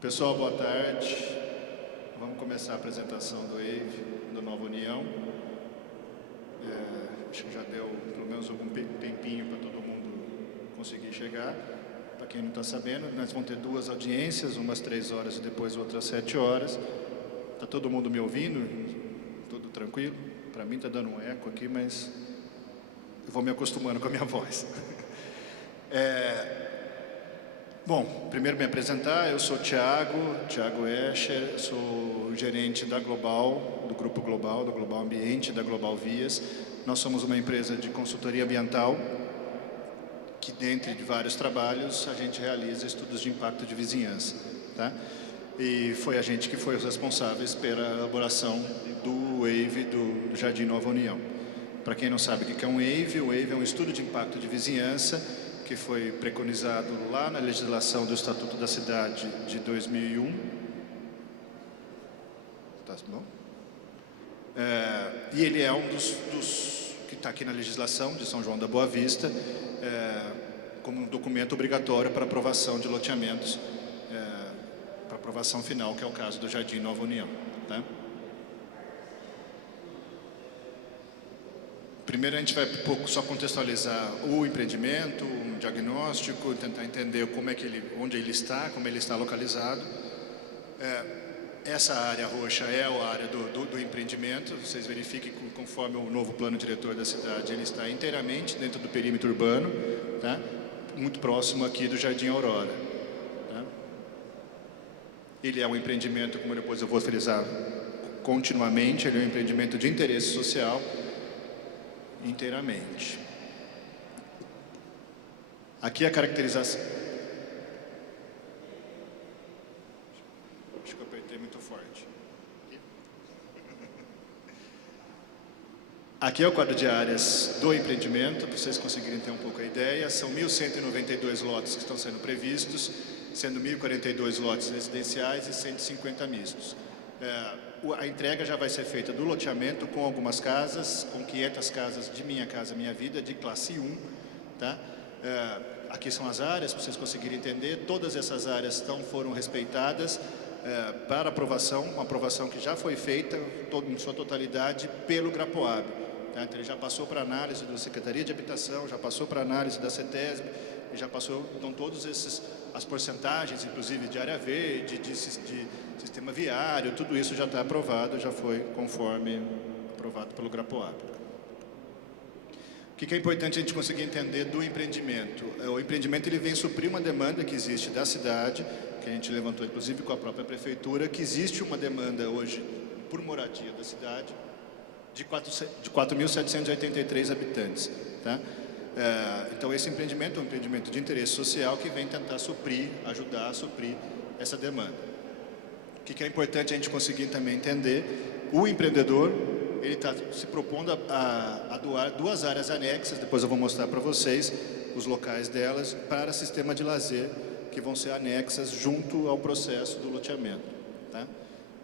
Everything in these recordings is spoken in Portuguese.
Pessoal, boa tarde. Vamos começar a apresentação do Wave, do Nova União. Acho que já deu pelo menos algum tempinho para todo mundo conseguir chegar. Para quem não está sabendo, nós vamos ter duas audiências, umas 3 horas e depois outras 7 horas. Está todo mundo me ouvindo? Tudo tranquilo? Para mim está dando um eco aqui, mas eu vou me acostumando com a minha voz. Bom, primeiro me apresentar, eu sou Thiago Escher, sou gerente da Global, do Grupo Global, do Global Ambiente, da Global Vias. Nós somos uma empresa de consultoria ambiental que, dentre de vários trabalhos, a gente realiza estudos de impacto de vizinhança, tá? E foi a gente que foi os responsáveis pela elaboração do Wave do Jardim Nova União. Para quem não sabe o que é um Wave, o Wave é um estudo de impacto de vizinhança que foi preconizado lá na legislação do Estatuto da Cidade de 2001. Tá bom? E ele é um dos que está aqui na legislação de São João da Boa Vista, como um documento obrigatório para aprovação de loteamentos, para aprovação final, que é o caso do Jardim Nova União. Tá? Primeiro a gente vai um pouco só contextualizar o empreendimento, um diagnóstico, tentar entender como é que onde ele está, como ele está localizado. Essa área roxa é a área do empreendimento. Vocês verifiquem que, conforme o novo plano diretor da cidade, ele está inteiramente dentro do perímetro urbano, tá? Muito próximo aqui do Jardim Aurora. Tá? Ele é um empreendimento, como depois eu vou frisar continuamente, ele é um empreendimento de interesse social, inteiramente. Aqui a caracterização. Acho que eu apertei muito forte. Aqui é o quadro de áreas do empreendimento, para vocês conseguirem ter um pouco a ideia. São 1.192 lotes que estão sendo previstos, sendo 1.042 lotes residenciais e 150 mistos. A entrega já vai ser feita do loteamento com algumas casas, com 500 casas de Minha Casa Minha Vida, de classe 1. Tá? Aqui são as áreas, para vocês conseguirem entender. Todas essas áreas foram respeitadas para aprovação, uma aprovação que já foi feita em sua totalidade pelo GRAPOAB. Tá? Então, ele já passou para análise da Secretaria de Habitação, já passou para análise da CETESB, e já passou, então, todos as porcentagens, inclusive de área verde, de sistema viário, tudo isso já está aprovado, já foi conforme aprovado pelo GRAPOAB. O que é importante a gente conseguir entender do empreendimento? O empreendimento ele vem suprir uma demanda que existe da cidade, que a gente levantou inclusive com a própria prefeitura, que existe uma demanda hoje por moradia da cidade de 4.783 habitantes. Tá? Então esse empreendimento é um empreendimento de interesse social que vem tentar suprir, ajudar a suprir essa demanda. O que é importante a gente conseguir também entender? O empreendedor ele está se propondo a doar 2 áreas anexas, depois eu vou mostrar para vocês os locais delas, para sistema de lazer, que vão ser anexas junto ao processo do loteamento. Tá?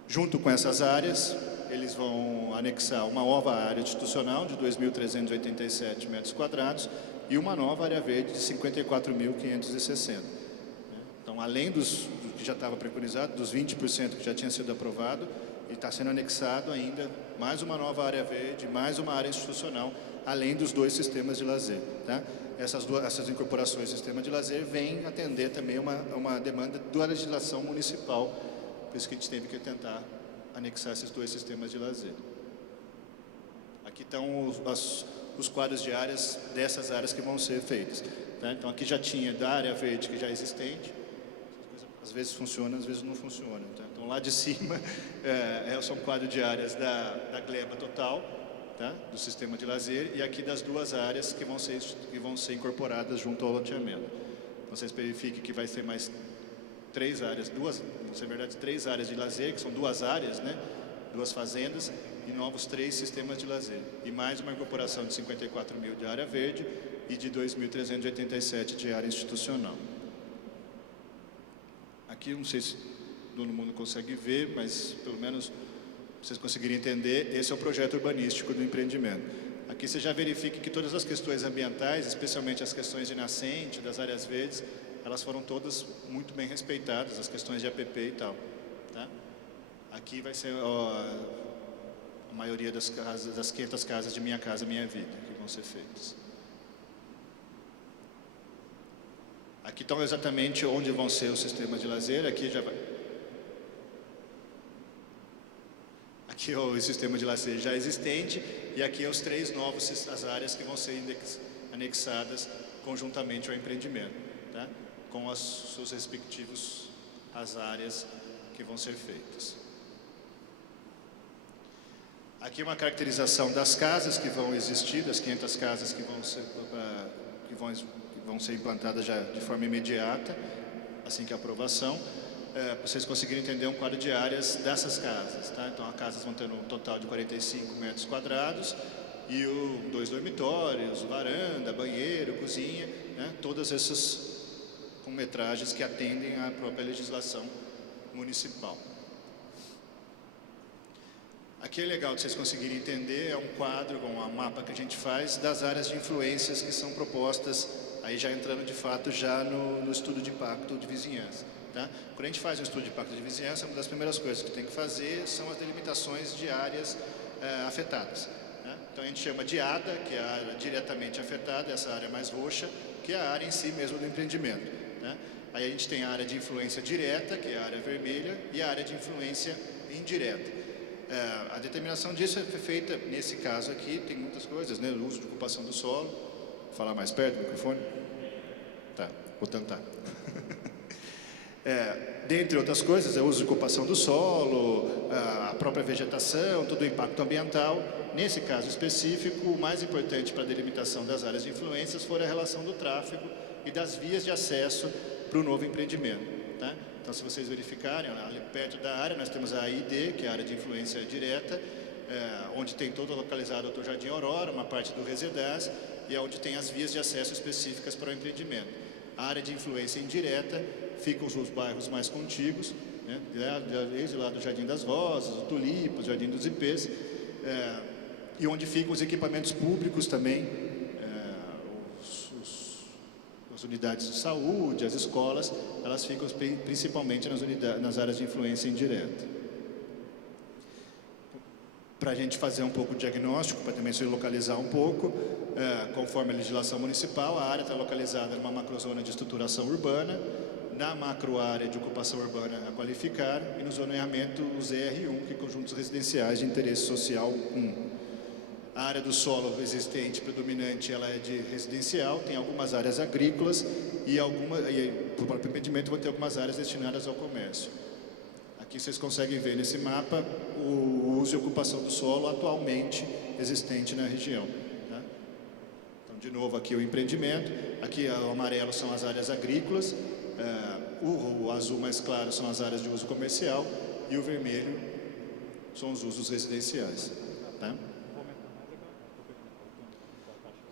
Junto com essas áreas, eles vão anexar uma nova área institucional de 2.387 metros quadrados e uma nova área verde de 54.560. Então, além do que já estava preconizado, dos 20% que já tinha sido aprovado, e está sendo anexado ainda mais uma nova área verde, mais uma área institucional, além dos 2 sistemas de lazer. Tá? Essas incorporações do sistema de lazer vêm atender também uma demanda da legislação municipal, por isso que a gente teve que tentar anexar esses 2 sistemas de lazer. Aqui estão os quadros de áreas dessas áreas que vão ser feitas. Tá? Então aqui já tinha da área verde que já é existente, às vezes funciona, às vezes não funciona. Tá? Então lá de cima são quadros de áreas da gleba total, tá? Do sistema de lazer, e aqui das 2 áreas que vão ser incorporadas junto ao loteamento. Então vocês verifiquem que vai ser mais 3 áreas, vão ser, na verdade, 3 áreas de lazer, que são 2 áreas, né? 2 fazendas e novos 3 sistemas de lazer. E mais uma incorporação de 54.000 de área verde e de 2.387 de área institucional. Aqui, não sei se todo mundo consegue ver, mas pelo menos vocês conseguirem entender, esse é o projeto urbanístico do empreendimento. Aqui você já verifica que todas as questões ambientais, especialmente as questões de nascente, das áreas verdes, elas foram todas muito bem respeitadas, as questões de APP e tal. Tá? Aqui vai ser a maioria das 500 casas de Minha Casa Minha Vida que vão ser feitas. Aqui estão exatamente onde vão ser os sistemas de lazer. Aqui já vai. Aqui é o sistema de lazer já existente e aqui é os 3 novos, as áreas que vão ser anexadas conjuntamente ao empreendimento, tá? Com os seus respectivos as áreas que vão ser feitas. Aqui uma caracterização das casas que vão existir, das 500 casas que vão ser implantadas já de forma imediata, assim que a aprovação, para vocês conseguirem entender um quadro de áreas dessas casas. Tá? Então, as casas vão ter um total de 45 metros quadrados e 2 dormitórios, varanda, banheiro, cozinha, né? Todas essas com metragens que atendem à própria legislação municipal. Aqui é legal de vocês conseguirem entender, é um quadro, um mapa que a gente faz das áreas de influências que são propostas, aí já entrando de fato já no estudo de impacto de vizinhança. Tá? Quando a gente faz um estudo de impacto de vizinhança, uma das primeiras coisas que tem que fazer são as delimitações de áreas afetadas. Né? Então a gente chama de ADA, que é a área diretamente afetada, essa área mais roxa, que é a área em si mesmo do empreendimento. Né? Aí a gente tem a área de influência direta, que é a área vermelha, e a área de influência indireta. A determinação disso é feita, nesse caso aqui, tem muitas coisas, né? O uso de ocupação do solo. Vou falar mais perto do microfone? Tá, vou tentar. Dentre outras coisas, é o uso de ocupação do solo, a própria vegetação, todo o impacto ambiental. Nesse caso específico, o mais importante para a delimitação das áreas de influências foi a relação do tráfego e das vias de acesso para o novo empreendimento. Tá? Então, se vocês verificarem, ali perto da área, nós temos a AID, que é a área de influência direta, onde tem todo localizado o Jardim Aurora, uma parte do Resedaz, e é onde tem as vias de acesso específicas para o empreendimento. A área de influência indireta ficam os bairros mais contíguos, né? Desde lá do Jardim das Rosas, o Tulipa, o Jardim dos Ipês, e onde ficam os equipamentos públicos também, as unidades de saúde, as escolas, elas ficam principalmente nas áreas de influência indireta. Para a gente fazer um pouco de diagnóstico, para também se localizar um pouco, conforme a legislação municipal, a área está localizada numa macrozona de estruturação urbana, na macroárea de ocupação urbana a qualificar e no zoneamento o ZR1, que é Conjuntos Residenciais de Interesse Social 1. A área do solo existente, predominante, ela é de residencial, tem algumas áreas agrícolas e por próprio empreendimento, vão ter algumas áreas destinadas ao comércio. Aqui vocês conseguem ver nesse mapa o uso e ocupação do solo atualmente existente na região. Tá? Então, de novo, aqui o empreendimento, aqui o amarelo são as áreas agrícolas, o azul mais claro são as áreas de uso comercial e o vermelho são os usos residenciais. Tá?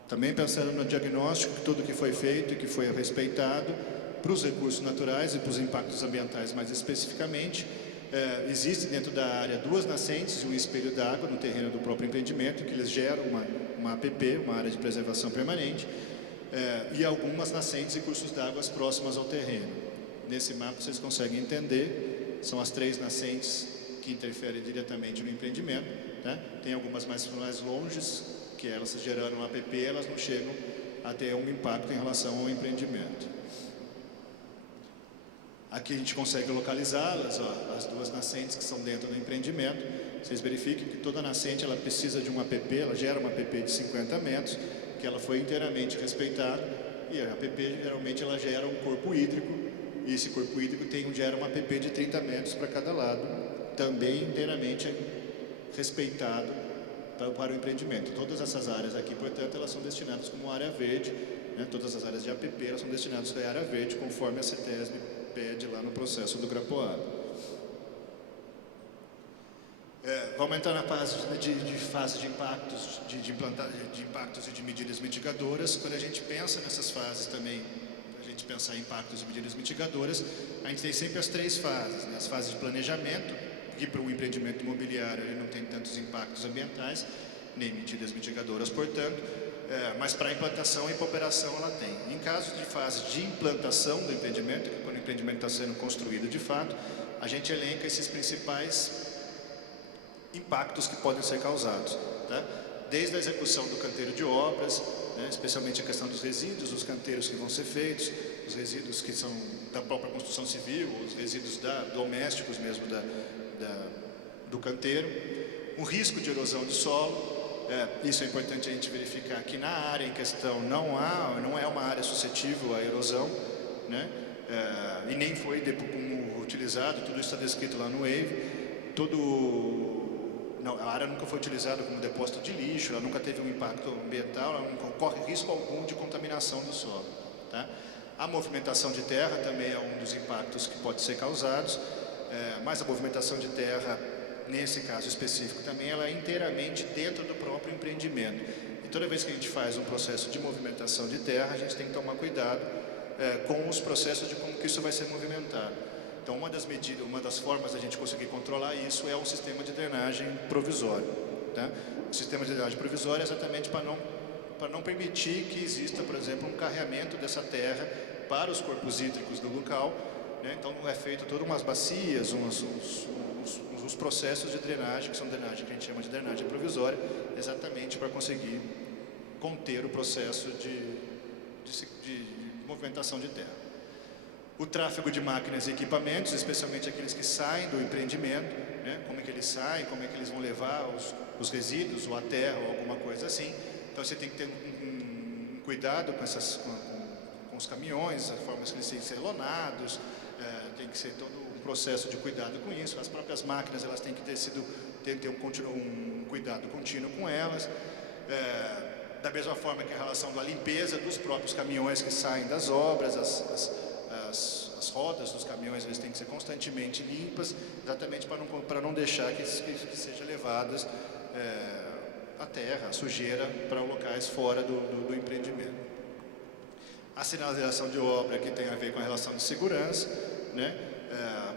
Também pensando no diagnóstico, tudo que foi feito e que foi respeitado, para os recursos naturais e para os impactos ambientais mais especificamente, existe dentro da área 2 nascentes e um espelho d'água no terreno do próprio empreendimento, que eles geram uma APP, uma área de preservação permanente, e algumas nascentes e cursos d'água próximas ao terreno. Nesse mapa vocês conseguem entender, são as 3 nascentes que interferem diretamente no empreendimento. Tá? Tem algumas mais longes, que elas gerando uma APP, elas não chegam a ter um impacto em relação ao empreendimento. Aqui a gente consegue localizá-las, as 2 nascentes que são dentro do empreendimento. Vocês verifiquem que toda nascente ela precisa de uma APP, ela gera uma APP de 50 metros, que ela foi inteiramente respeitada, e a APP geralmente ela gera um corpo hídrico, e esse corpo hídrico gera uma APP de 30 metros para cada lado, também inteiramente respeitado para o empreendimento. Todas essas áreas aqui, portanto, elas são destinadas como área verde, né? Todas as áreas de APP elas são destinadas à área verde, conforme a CETESB pede lá no processo do Grapoado. Vamos entrar na fase de impactos, de impactos e de medidas mitigadoras. Quando a gente pensa nessas fases também, a gente pensar em impactos e medidas mitigadoras, a gente tem sempre as 3 fases, né? As fases de planejamento, que para o empreendimento imobiliário ele não tem tantos impactos ambientais, nem medidas mitigadoras, portanto. mas para implantação e para operação ela tem. Em caso de fase de implantação do empreendimento, que é quando o empreendimento está sendo construído de fato, a gente elenca esses principais impactos que podem ser causados, tá? Desde a execução do canteiro de obras, né, especialmente a questão dos resíduos dos canteiros que vão ser feitos, os resíduos que são da própria construção civil, os resíduos domésticos mesmo do canteiro, o risco de erosão do solo. Isso é importante a gente verificar que na área em questão não é uma área suscetível à erosão, né? E nem foi como utilizado, tudo isso está descrito lá no WAVE. A área nunca foi utilizada como depósito de lixo, ela nunca teve um impacto ambiental, ela não corre risco algum de contaminação do solo, tá? A movimentação de terra também é um dos impactos que pode ser causados, mas a movimentação de terra, nesse caso específico também, ela é inteiramente dentro do próprio empreendimento. E toda vez que a gente faz um processo de movimentação de terra, a gente tem que tomar cuidado com os processos de como que isso vai ser movimentado. Então, uma das formas da gente conseguir controlar isso é o sistema de drenagem provisório, tá? O sistema de drenagem provisório é exatamente para não permitir que exista, por exemplo, um carreamento dessa terra para os corpos hídricos do local, né? Então, é feito todas umas bacias, os processos de drenagem, que são drenagem que a gente chama de drenagem provisória, exatamente para conseguir conter o processo de movimentação de terra. O tráfego de máquinas e equipamentos, especialmente aqueles que saem do empreendimento, né? Como é que eles saem, como é que eles vão levar os resíduos, ou a terra, ou alguma coisa assim. Então você tem que ter um cuidado com os caminhões, as formas que eles têm que ser lonados, tem que ser todo um processo de cuidado com isso. As próprias máquinas, elas têm que ter um cuidado contínuo com elas. Da mesma forma que em relação à limpeza dos próprios caminhões que saem das obras, as rodas dos caminhões, eles têm que ser constantemente limpas, exatamente para não deixar que sejam levadas a terra, a sujeira para locais fora do empreendimento. A sinalização de obra, que tem a ver com a relação de segurança, né?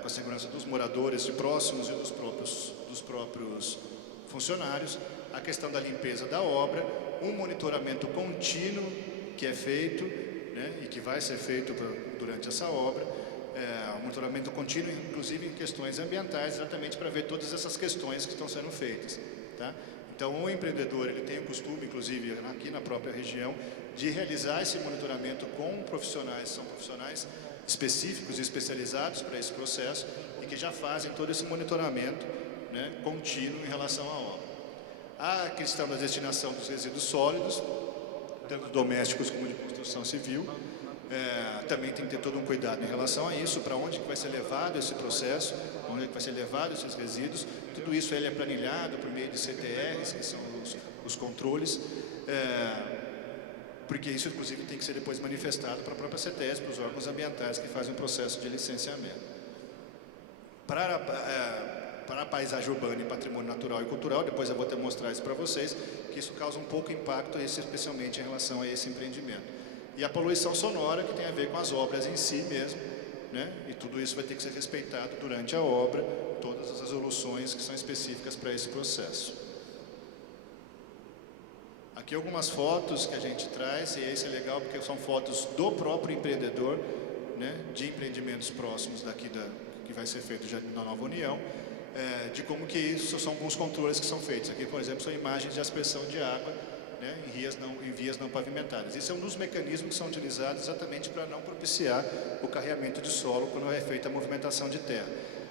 Com a segurança dos moradores de próximos e dos próprios funcionários, a questão da limpeza da obra, um monitoramento contínuo que é feito, né, e que vai ser feito durante essa obra, um monitoramento contínuo, inclusive em questões ambientais, exatamente para ver todas essas questões que estão sendo feitas, tá? Então, o empreendedor, ele tem o costume, inclusive aqui na própria região, de realizar esse monitoramento com profissionais, são profissionais específicos e especializados para esse processo e que já fazem todo esse monitoramento, né, contínuo em relação à obra. A questão da destinação dos resíduos sólidos, tanto domésticos como de construção civil, também tem que ter todo um cuidado em relação a isso, para onde que vai ser levado esse processo, onde é que vai ser levado esses resíduos. Tudo isso ele é planilhado por meio de CTRs, que são os controles, porque isso inclusive tem que ser depois manifestado para a própria CTS, para os órgãos ambientais que fazem o processo de licenciamento. Para a paisagem urbana e patrimônio natural e cultural, depois eu vou até mostrar isso para vocês, que isso causa um pouco impacto, especialmente em relação a esse empreendimento. E a poluição sonora, que tem a ver com as obras em si mesmo, né? E tudo isso vai ter que ser respeitado durante a obra, todas as resoluções que são específicas para esse processo. Aqui algumas fotos que a gente traz, e isso é legal porque são fotos do próprio empreendedor, né? De empreendimentos próximos daqui que vai ser feito já na Nova União, de como que isso são alguns controles que são feitos. Aqui, por exemplo, são imagens de aspersão de água, né, em vias não pavimentadas. Esse é um dos mecanismos que são utilizados exatamente para não propiciar o carreamento de solo quando é feita a movimentação de terra.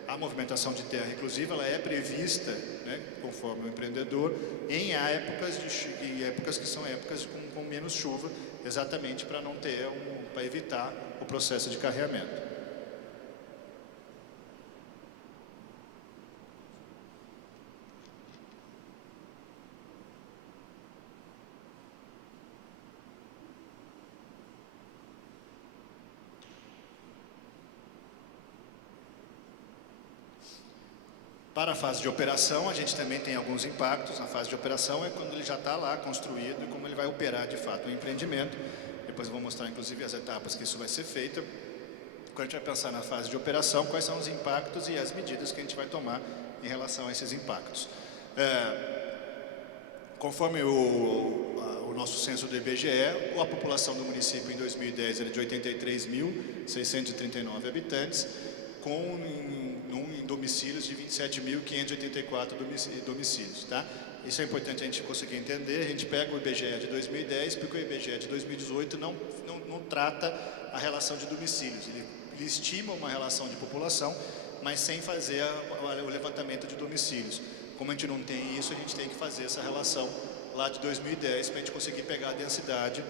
A movimentação de terra, inclusive, ela é prevista, né, conforme o empreendedor, em épocas que são épocas com menos chuva, exatamente para não ter para evitar o processo de carreamento. Para a fase de operação, a gente também tem alguns impactos. Na fase de operação é quando ele já está lá construído e como ele vai operar de fato o empreendimento. Depois eu vou mostrar inclusive as etapas que isso vai ser feito. Quando a gente vai pensar na fase de operação, quais são os impactos e as medidas que a gente vai tomar em relação a esses impactos. Conforme o nosso censo do IBGE, a população do município em 2010 era de 83.639 habitantes, com em domicílios de 27.584 domicílios, tá? Isso é importante a gente conseguir entender. A gente pega o IBGE de 2010, porque o IBGE de 2018 não trata a relação de domicílios. Ele estima uma relação de população, mas sem fazer o levantamento de domicílios. Como a gente não tem isso, a gente tem que fazer essa relação lá de 2010 para a gente conseguir pegar a densidade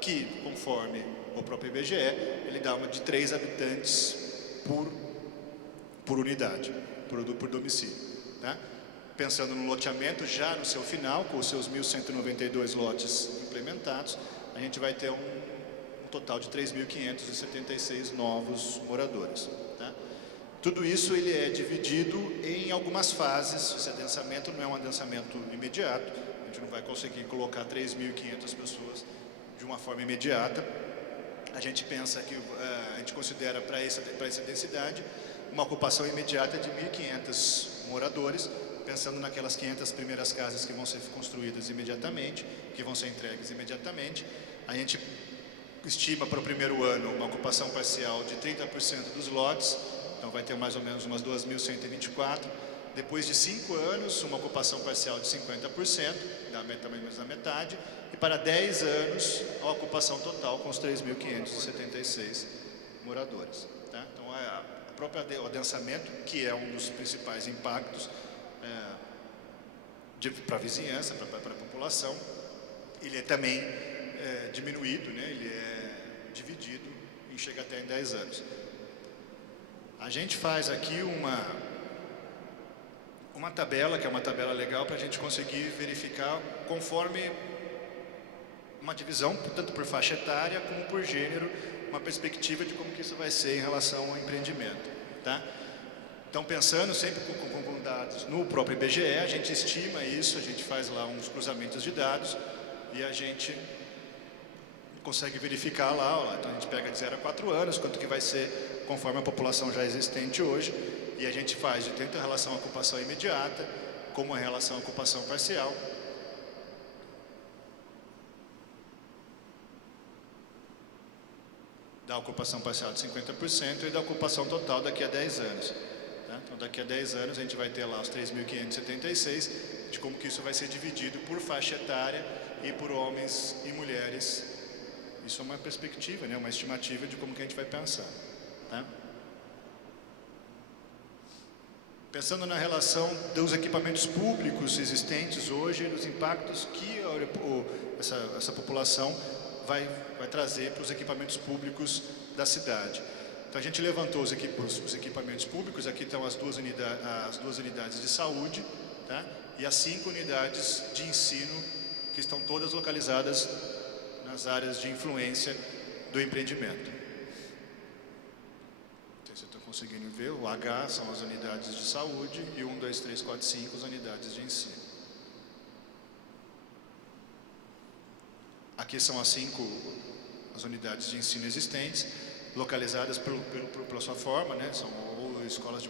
que, conforme o próprio IBGE, ele dá uma de 3 habitantes por unidade, por domicílio, tá? Pensando no loteamento, já no seu final, com os seus 1.192 lotes implementados, a gente vai ter um total de 3.576 novos moradores, tá? Tudo isso ele é dividido em algumas fases. Esse adensamento não é um adensamento imediato, a gente não vai conseguir colocar 3.500 pessoas de uma forma imediata. A gente pensa que, a gente considera para essa densidade, uma ocupação imediata de 1.500 moradores, pensando naquelas 500 primeiras casas que vão ser construídas imediatamente, que vão ser entregues imediatamente. A gente estima para o primeiro ano uma ocupação parcial de 30% dos lotes, então vai ter mais ou menos umas 2.124. Depois de 5 anos, uma ocupação parcial de 50%, também mais da metade, e para 10 anos, a ocupação total com os 3.576 moradores, tá? Então, o próprio adensamento, que é um dos principais impactos para a vizinhança, para a população, ele é também diminuído, né? Ele é dividido e chega até em 10 anos. A gente faz aqui uma tabela, que é uma tabela legal, para a gente conseguir verificar conforme uma divisão, tanto por faixa etária como por gênero, uma perspectiva de como que isso vai ser em relação ao empreendimento, tá? Então, pensando sempre com dados no próprio IBGE, a gente estima isso, a gente faz lá uns cruzamentos de dados e a gente consegue verificar lá, ó, então a gente pega de 0 a 4 anos, quanto que vai ser conforme a população já existente hoje, e a gente faz de tanto a relação à ocupação imediata, como a relação à ocupação parcial. Da ocupação parcial de 50% e da ocupação total daqui a 10 anos. Tá? Então, daqui a 10 anos, a gente vai ter lá os 3.576, de como que isso vai ser dividido por faixa etária e por homens e mulheres. Isso é uma perspectiva, né? Uma estimativa de como que a gente vai pensar. Tá? Pensando na relação dos equipamentos públicos existentes hoje e dos impactos que essa população vai trazer para os equipamentos públicos da cidade. Então, a gente levantou os equipamentos públicos. Aqui estão as duas unidades de saúde, tá? E as 5 unidades de ensino, que estão todas localizadas nas áreas de influência do empreendimento. Não sei se estão conseguindo ver. O H são as unidades de saúde e 1, 2, 3, 4, 5 as unidades de ensino. Aqui são as 5 unidades de ensino existentes, localizadas pela sua forma, né? São ou escolas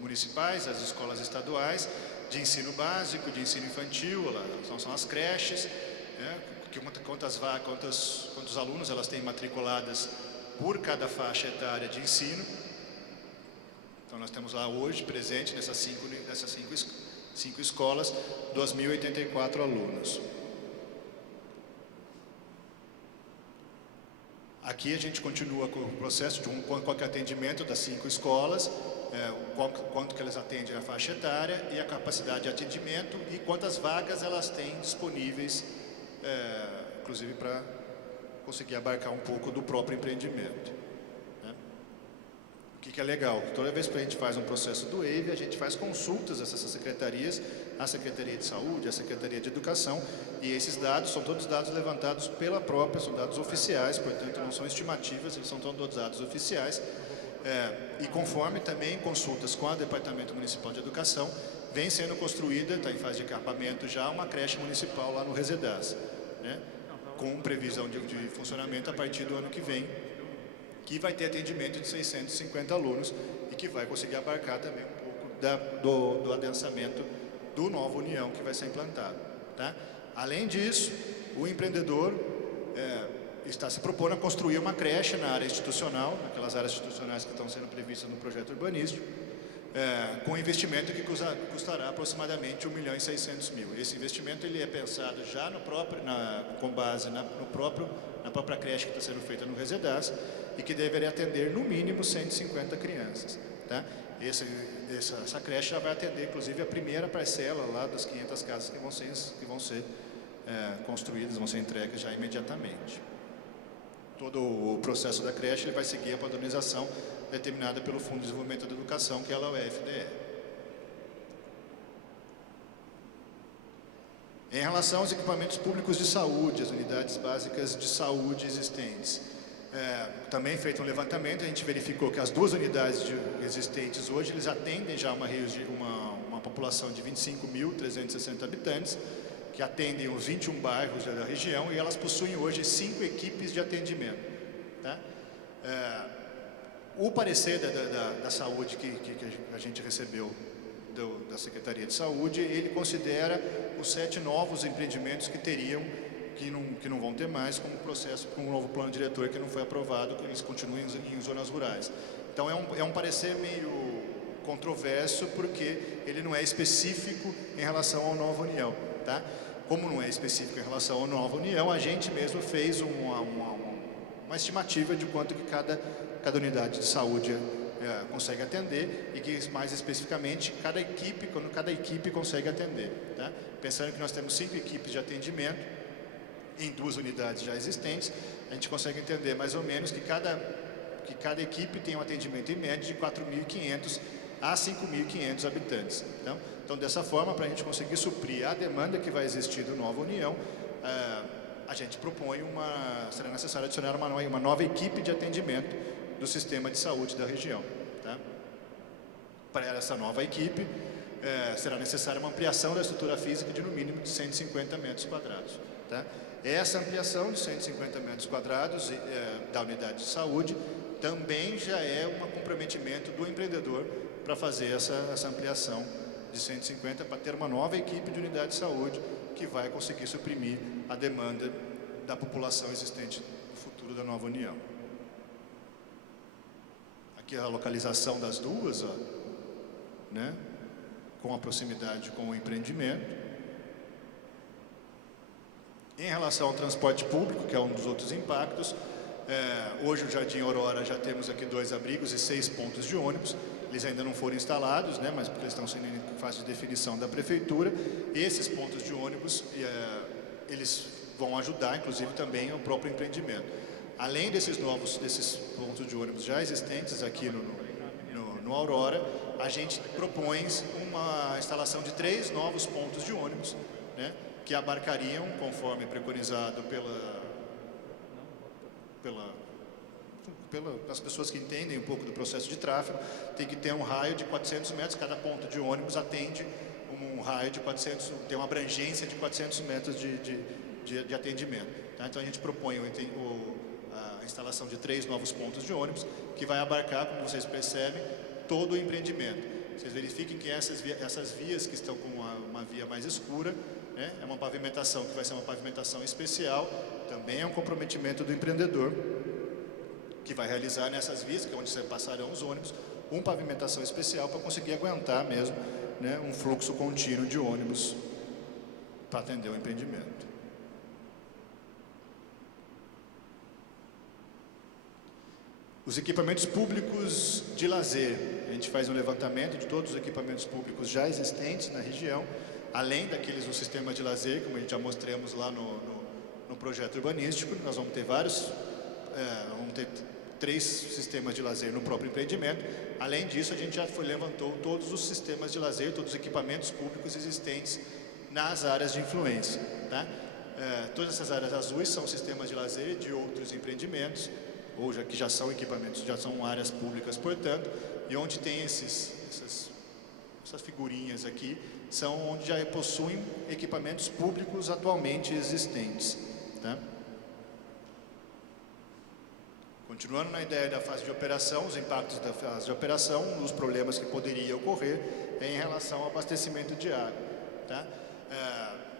municipais, as escolas estaduais, de ensino básico, de ensino infantil, são as creches, né? Quantos alunos elas têm matriculadas por cada faixa etária de ensino. Então, nós temos lá hoje, presente nessas 5 escolas, 2.084 alunos. Aqui a gente continua com o processo de qualquer atendimento das 5 escolas, quanto que elas atendem a faixa etária e a capacidade de atendimento e quantas vagas elas têm disponíveis, inclusive para conseguir abarcar um pouco do próprio empreendimento. Né? O que é legal? Toda vez que a gente faz um processo do EIVE, a gente faz consultas a essas secretarias, a Secretaria de Saúde, a Secretaria de Educação, e esses dados são todos dados levantados pela própria, são dados oficiais, portanto não são estimativas, eles são todos dados oficiais, e conforme também consultas com o Departamento Municipal de Educação, vem sendo construída, está em fase de acabamento já, uma creche municipal lá no Resedaz, né? Com previsão de funcionamento a partir do ano que vem, que vai ter atendimento de 650 alunos e que vai conseguir abarcar também um pouco do adensamento do Nova União que vai ser implantado. Tá? Além disso, o empreendedor está se propondo a construir uma creche na área institucional, naquelas áreas institucionais que estão sendo previstas no projeto urbanístico, com investimento que custará aproximadamente R$ 1.600.000. Esse investimento ele é pensado já com base na própria creche que está sendo feita no Resedas e que deveria atender no mínimo 150 crianças. Tá? Essa creche já vai atender, inclusive, a primeira parcela lá das 500 casas que vão ser construídas, vão ser entregues já imediatamente. Todo o processo da creche ele vai seguir a padronização determinada pelo Fundo de Desenvolvimento da Educação, que é a UFDE. Em relação aos equipamentos públicos de saúde, as unidades básicas de saúde existentes, também feito um levantamento, a gente verificou que as duas unidades existentes hoje, eles atendem já uma população de 25.360 habitantes, que atendem os 21 bairros da região, e elas possuem hoje 5 equipes de atendimento. Tá? O parecer da saúde que a gente recebeu da Secretaria de Saúde, ele considera os 7 novos empreendimentos que não vão ter mais como processo, com um novo plano diretor que não foi aprovado, que eles continuem em zonas rurais. Então é um parecer meio controverso, porque ele não é específico em relação à Nova União. Tá? Como não é específico em relação à Nova União, a gente mesmo fez uma estimativa de quanto que cada unidade de saúde consegue atender e que, mais especificamente, cada equipe consegue atender. Tá? Pensando que nós temos 5 equipes de atendimento em 2 unidades já existentes, a gente consegue entender mais ou menos que cada equipe tem um atendimento em média de 4.500 a 5.500 habitantes. Então, dessa forma, para a gente conseguir suprir a demanda que vai existir do Nova União, a gente propõe será necessário adicionar uma nova equipe de atendimento do sistema de saúde da região. Tá? Para essa nova equipe, será necessária uma ampliação da estrutura física de no mínimo de 150 metros quadrados. Tá? Essa ampliação de 150 metros quadrados da unidade de saúde também já é um comprometimento do empreendedor para fazer essa ampliação de 150 para ter uma nova equipe de unidade de saúde que vai conseguir suprimir a demanda da população existente no futuro da Nova União. Aqui a localização das duas, ó, né? Com a proximidade com o empreendimento. Em relação ao transporte público, que é um dos outros impactos, hoje o Jardim Aurora já temos aqui 2 abrigos e 6 pontos de ônibus. Eles ainda não foram instalados, né, mas porque eles estão sendo em fase de definição da prefeitura. E esses pontos de ônibus, eles vão ajudar, inclusive, também o próprio empreendimento. Além desses pontos de ônibus já existentes aqui no Aurora, a gente propõe uma instalação de 3 novos pontos de ônibus, né, que abarcariam, conforme preconizado pelas pessoas que entendem um pouco do processo de tráfego, tem que ter um raio de 400 metros, cada ponto de ônibus atende um raio de 400, tem uma abrangência de 400 metros de atendimento. Tá? Então a gente propõe a instalação de 3 novos pontos de ônibus, que vai abarcar, como vocês percebem, todo o empreendimento. Vocês verifiquem que essas vias que estão com uma via mais escura, né, é uma pavimentação que vai ser uma pavimentação especial, também é um comprometimento do empreendedor, que vai realizar nessas vias, que é onde passarão os ônibus, uma pavimentação especial para conseguir aguentar mesmo, né, um fluxo contínuo de ônibus para atender o empreendimento. Os equipamentos públicos de lazer. A gente faz um levantamento de todos os equipamentos públicos já existentes na região, além daqueles do sistema de lazer, como a gente já mostramos lá no projeto urbanístico. Nós vamos ter vamos ter 3 sistemas de lazer no próprio empreendimento. Além disso, a gente já levantou todos os sistemas de lazer, todos os equipamentos públicos existentes nas áreas de influência. Tá? Todas essas áreas azuis são sistemas de lazer de outros empreendimentos, ou que já são equipamentos, já são áreas públicas, portanto, e onde tem essas figurinhas aqui, são onde já possuem equipamentos públicos atualmente existentes. Tá? Continuando na ideia da fase de operação, os impactos da fase de operação, os problemas que poderiam ocorrer em relação ao abastecimento de água. Tá?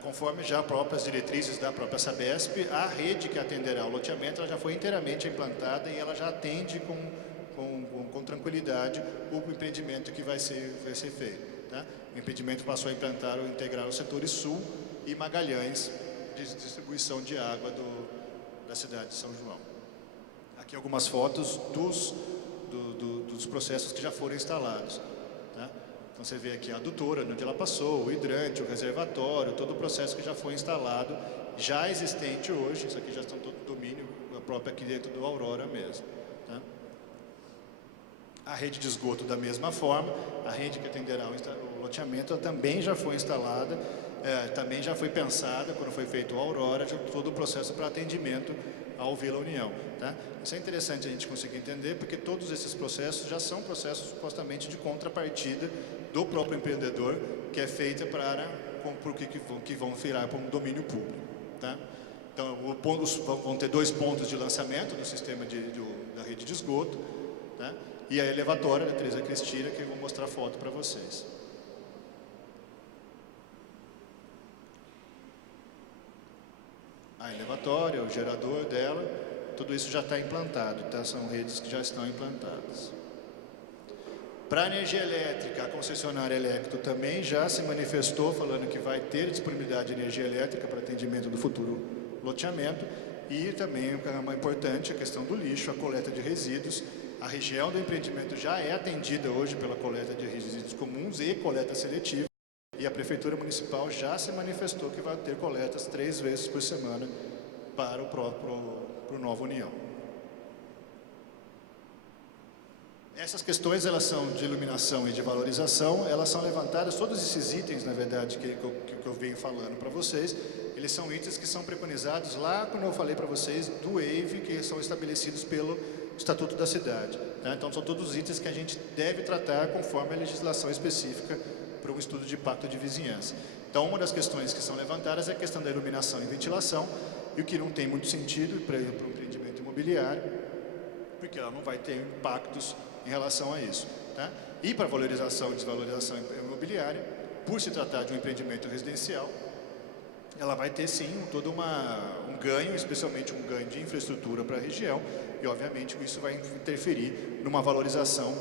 Conforme já próprias diretrizes da própria Sabesp, a rede que atenderá o loteamento ela já foi inteiramente implantada e ela já atende com tranquilidade o empreendimento que vai ser feito. Tá? O empreendimento passou a integrar os setores sul e Magalhães de distribuição de água da cidade de São João. Aqui algumas fotos dos processos que já foram instalados. Tá? Então você vê aqui a adutora, onde ela passou, o hidrante, o reservatório, todo o processo que já foi instalado, já existente hoje. Isso aqui já estão todo domínio próprio aqui dentro do Aurora mesmo. Tá? A rede de esgoto da mesma forma, a rede que atenderá o loteamento ela também já foi instalada, também já foi pensada, quando foi feito o Aurora, todo o processo para atendimento ao Vila União. Tá? Isso é interessante a gente conseguir entender, porque todos esses processos já são processos supostamente de contrapartida do próprio empreendedor, que é feita que vão virar para um domínio público. Tá? Então, vão ter 2 pontos de lançamento do sistema da rede de esgoto, tá? E a elevatória da Teresa Cristina, que eu vou mostrar a foto para vocês. A elevatória, o gerador dela, tudo isso já está implantado, tá? São redes que já estão implantadas. Para a energia elétrica, a concessionária Electro também já se manifestou falando que vai ter disponibilidade de energia elétrica para atendimento do futuro loteamento e também, o que é mais importante, a questão do lixo, a coleta de resíduos. A região do empreendimento já é atendida hoje pela coleta de resíduos comuns e coleta seletiva. E a Prefeitura Municipal já se manifestou que vai ter coletas 3 vezes por semana para o Nova União. Essas questões, elas são de iluminação e de valorização, elas são levantadas, todos esses itens, na verdade, que eu venho falando para vocês, eles são itens que são preconizados lá, quando eu falei para vocês, do EIV, que são estabelecidos pelo Estatuto da Cidade. Tá? Então, são todos os itens que a gente deve tratar conforme a legislação específica para um estudo de impacto de vizinhança. Então, uma das questões que são levantadas é a questão da iluminação e ventilação, e o que não tem muito sentido para o empreendimento imobiliário, porque ela não vai ter impactos em relação a isso. Tá? E para valorização e desvalorização imobiliária, por se tratar de um empreendimento residencial, ela vai ter sim todo um ganho, especialmente um ganho de infraestrutura para a região, e obviamente isso vai interferir numa valorização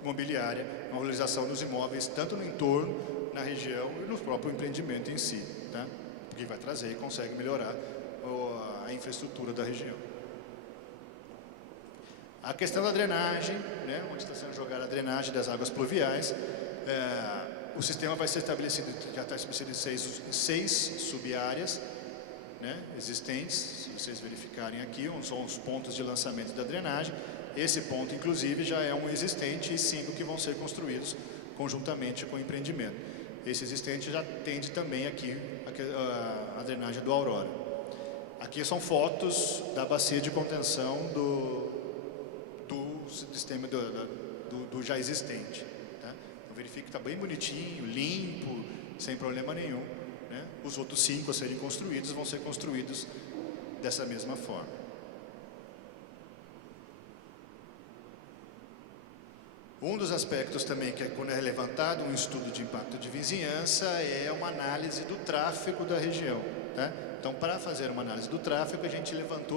imobiliária, uma valorização dos imóveis, tanto no entorno, na região e no próprio empreendimento em si, tá? Porque vai trazer e consegue melhorar a infraestrutura da região. A questão da drenagem, né, onde está sendo jogada a drenagem das águas pluviais, o sistema vai ser estabelecido, já está estabelecido em 6 sub-áreas, né, existentes, se vocês verificarem aqui, são os pontos de lançamento da drenagem. Esse ponto, inclusive, já é um existente e 5 que vão ser construídos conjuntamente com o empreendimento. Esse existente já atende também aqui a drenagem do Aurora. Aqui são fotos da bacia de contenção do sistema do já existente. Tá? Então, verifique que está bem bonitinho, limpo, sem problema nenhum. Né? Os outros 5 a serem construídos vão ser construídos dessa mesma forma. Um dos aspectos também que quando é levantado um estudo de impacto de vizinhança é uma análise do tráfego da região. Tá? Então, para fazer uma análise do tráfego, a gente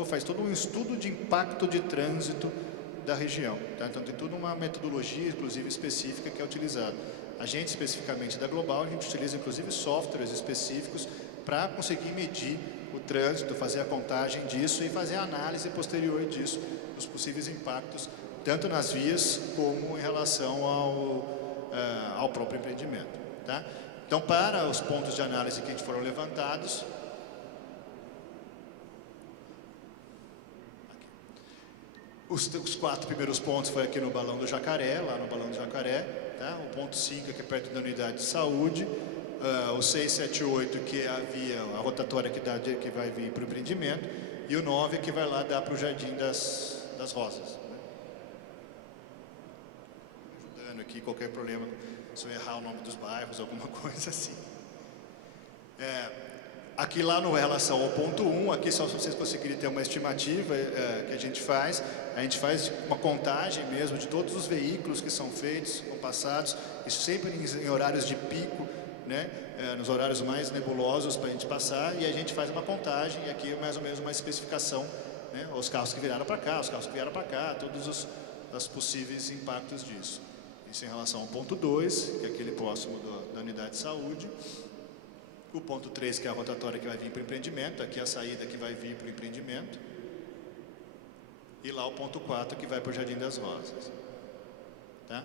faz todo um estudo de impacto de trânsito da região. Tá? Então, tem toda uma metodologia, inclusive, específica que é utilizada. A gente, especificamente da Global, a gente utiliza, inclusive, softwares específicos para conseguir medir o trânsito, fazer a contagem disso e fazer a análise posterior disso, dos possíveis impactos, tanto nas vias como em relação ao próprio empreendimento. Tá? Então, para os pontos de análise que foram levantados, os 4 primeiros pontos foi aqui no Balão do Jacaré, lá no Balão do Jacaré, tá? O ponto 5 aqui perto da unidade de saúde, o 6, 7 e 8 que é a rotatória que vai vir para o empreendimento, e o 9 que vai lá dar para o Jardim das Rosas. Ajudando aqui, qualquer problema, se eu errar o nome dos bairros, alguma coisa assim. Aqui lá no relação ao ponto 1, aqui só se vocês conseguirem ter uma estimativa que a gente faz uma contagem mesmo de todos os veículos que são feitos ou passados, isso sempre em horários de pico, né, nos horários mais nebulosos para a gente passar, e a gente faz uma contagem, e aqui mais ou menos uma especificação, né, os carros que viraram para cá, os carros que vieram para cá, todos os possíveis impactos disso. Isso em relação ao ponto 2, que é aquele próximo da unidade de saúde. O ponto 3, que é a rotatória que vai vir para o empreendimento, aqui a saída que vai vir para o empreendimento. E lá o ponto 4, que vai para o Jardim das Rosas. Tá?